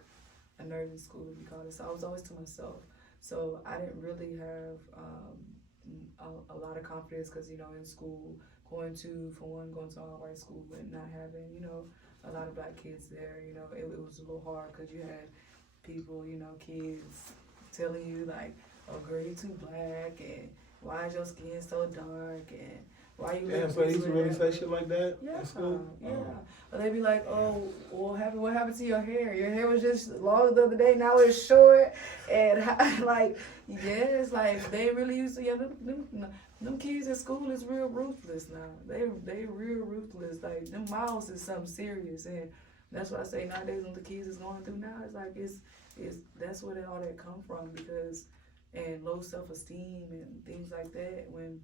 a nerd in school, if you call it. So I was always to myself. So I didn't really have a lot of confidence because, you know, in school, going to all white school and not having, you know, a lot of black kids there, you know, it was a little hard because you had people, you know, kids telling you like, oh girl, you too black, and why is your skin so dark, and why you so they used to really say shit like that in school? Yeah. Or they'd be like, oh, what happened to your hair? Your hair was just long the other day, now it's short. And like, yes, like they really used to, them kids at school is real ruthless now. They real ruthless. Like, them mouths is something serious. And that's what I say nowadays, what the kids is going through now, it's like, that's where all that come from, because, and low self-esteem and things like that, when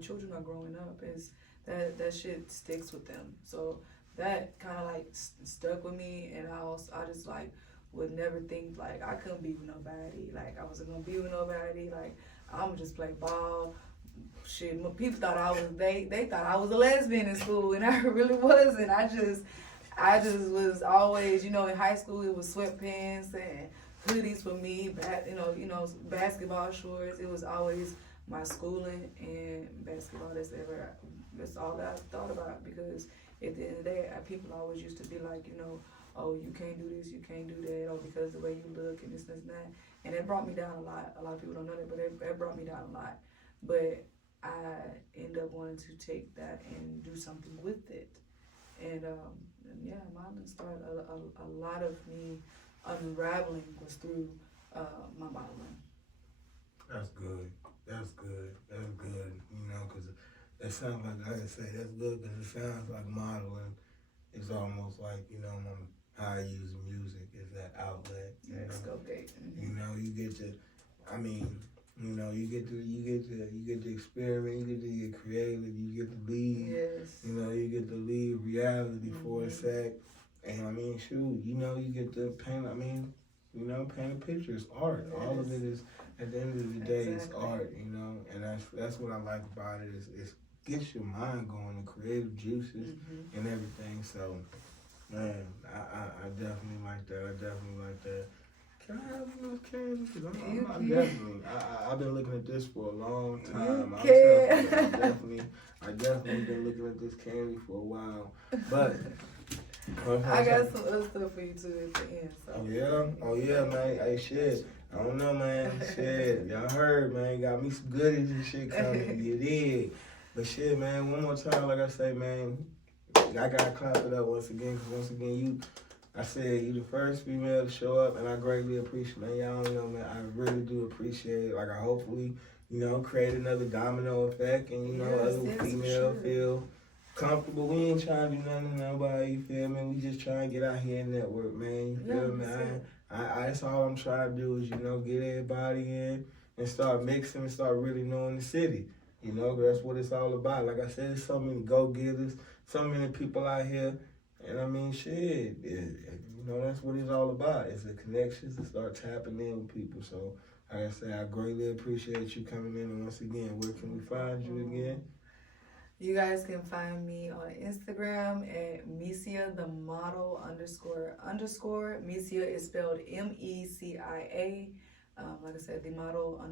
children are growing up, is that shit sticks with them. So that kind of like stuck with me, and I just like would never think like I couldn't be with nobody, like I wasn't gonna be with nobody, like I'm gonna just play ball. Shit, people thought they thought I was a lesbian in school, and I really wasn't. I just was always, you know, in high school it was sweatpants and hoodies for me, basketball shorts. It was always my schooling and basketball. That's all that I thought about, because at the end of the day, people always used to be like, you know, oh, you can't do this, you can't do that, or because the way you look and this and that. And it brought me down a lot. A lot of people don't know that, but it brought me down a lot. But I ended up wanting to take that and do something with it. And yeah, modeling started a lot of me unraveling was through my modeling. That's good. That's good. You know, because it sounds like I say, that's good because it sounds like modeling is almost like, you know, how I use music is that outlet. Escapade. You know, you get to, I mean, you know, you get to experiment, you get to get creative, you get to leave. Yes. You know, you get to leave reality for a sec. And I mean, shoot, you know, you get to paint, paint a picture. It's art. Yes. All of it is, at the end of the day, it's art, you know. And that's what I like about it, is it gets your mind going, the creative juices and everything. So, man, I definitely like that. Can I have those candy? Because I've been looking at this for a long time. I definitely been looking at this candy for a while. But I got some other stuff for you too at the end. So. Oh yeah, man. Hey, shit. I don't know, man. Shit, y'all heard, man. Got me some goodies and shit coming. You did. But shit, man. One more time, like I say, man. I gotta clap it up once again, because once again, I said you the first female to show up, and I greatly appreciate it, man. Y'all don't know, man. I really do appreciate it. Like, I hopefully, you know, create another domino effect, and, you know, other female feel comfortable. We ain't trying to do nothing to nobody, you feel me? We just trying to get out here and network, man, you feel me? That's all I'm trying to do is, you know, get everybody in and start mixing and start really knowing the city. You know, that's what it's all about. Like I said, there's so many go-getters, so many people out here. And I mean, shit, you know, that's what it's all about. It's the connections to start tapping in with people. So, like I said, I greatly appreciate you coming in. And once again, where can we find you again? You guys can find me on Instagram at Meci The Model __. Mecia is spelled MECIA. Like I said, the model __ on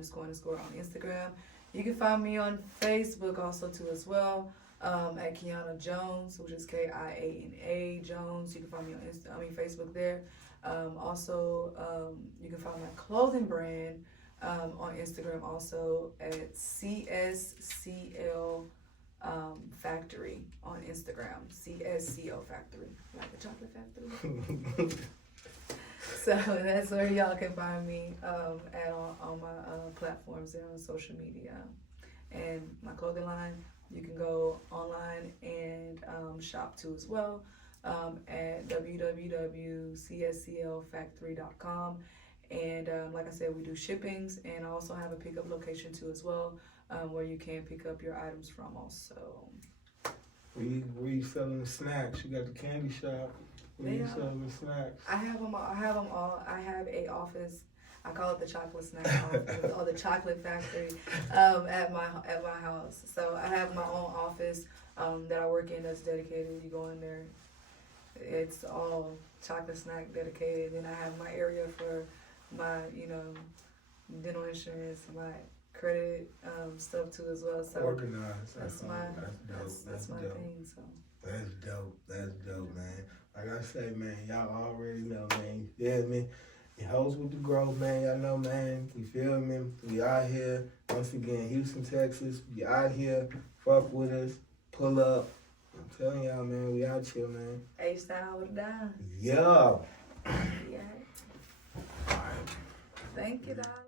Instagram. You can find me on Facebook also too as well. At Kiana Jones, which is KIANA Jones. You can find me on Facebook there. Also, you can find my clothing brand on Instagram also at CSCL Factory on Instagram. CSCL Factory, like the chocolate factory. So that's where y'all can find me at on my platforms there on social media. And my clothing line, you can go online and shop too as well at www.csclfactory.com. And like I said, we do shippings, and I also have a pickup location too as well, where you can pick up your items from also. Where you selling the snacks? You got the candy shop. Where you selling the snacks? I have them all. I have a office. I call it the chocolate snack office or the chocolate factory at my house. So I have my own office that I work in that's dedicated. You go in there, it's all chocolate snack dedicated. Then I have my area for my, you know, dental insurance, my credit stuff too as well. So organized. That's my thing. So That's dope, man. Like I say, man, y'all already know, man. You feel me? Your host with the growth, man. Y'all know, man. You feel me? We out here once again, Houston, Texas. We out here. Fuck with us. Pull up. I'm telling y'all, man. We out here, man. H-Style with a dime. Yeah. Yeah. Thank you, darling.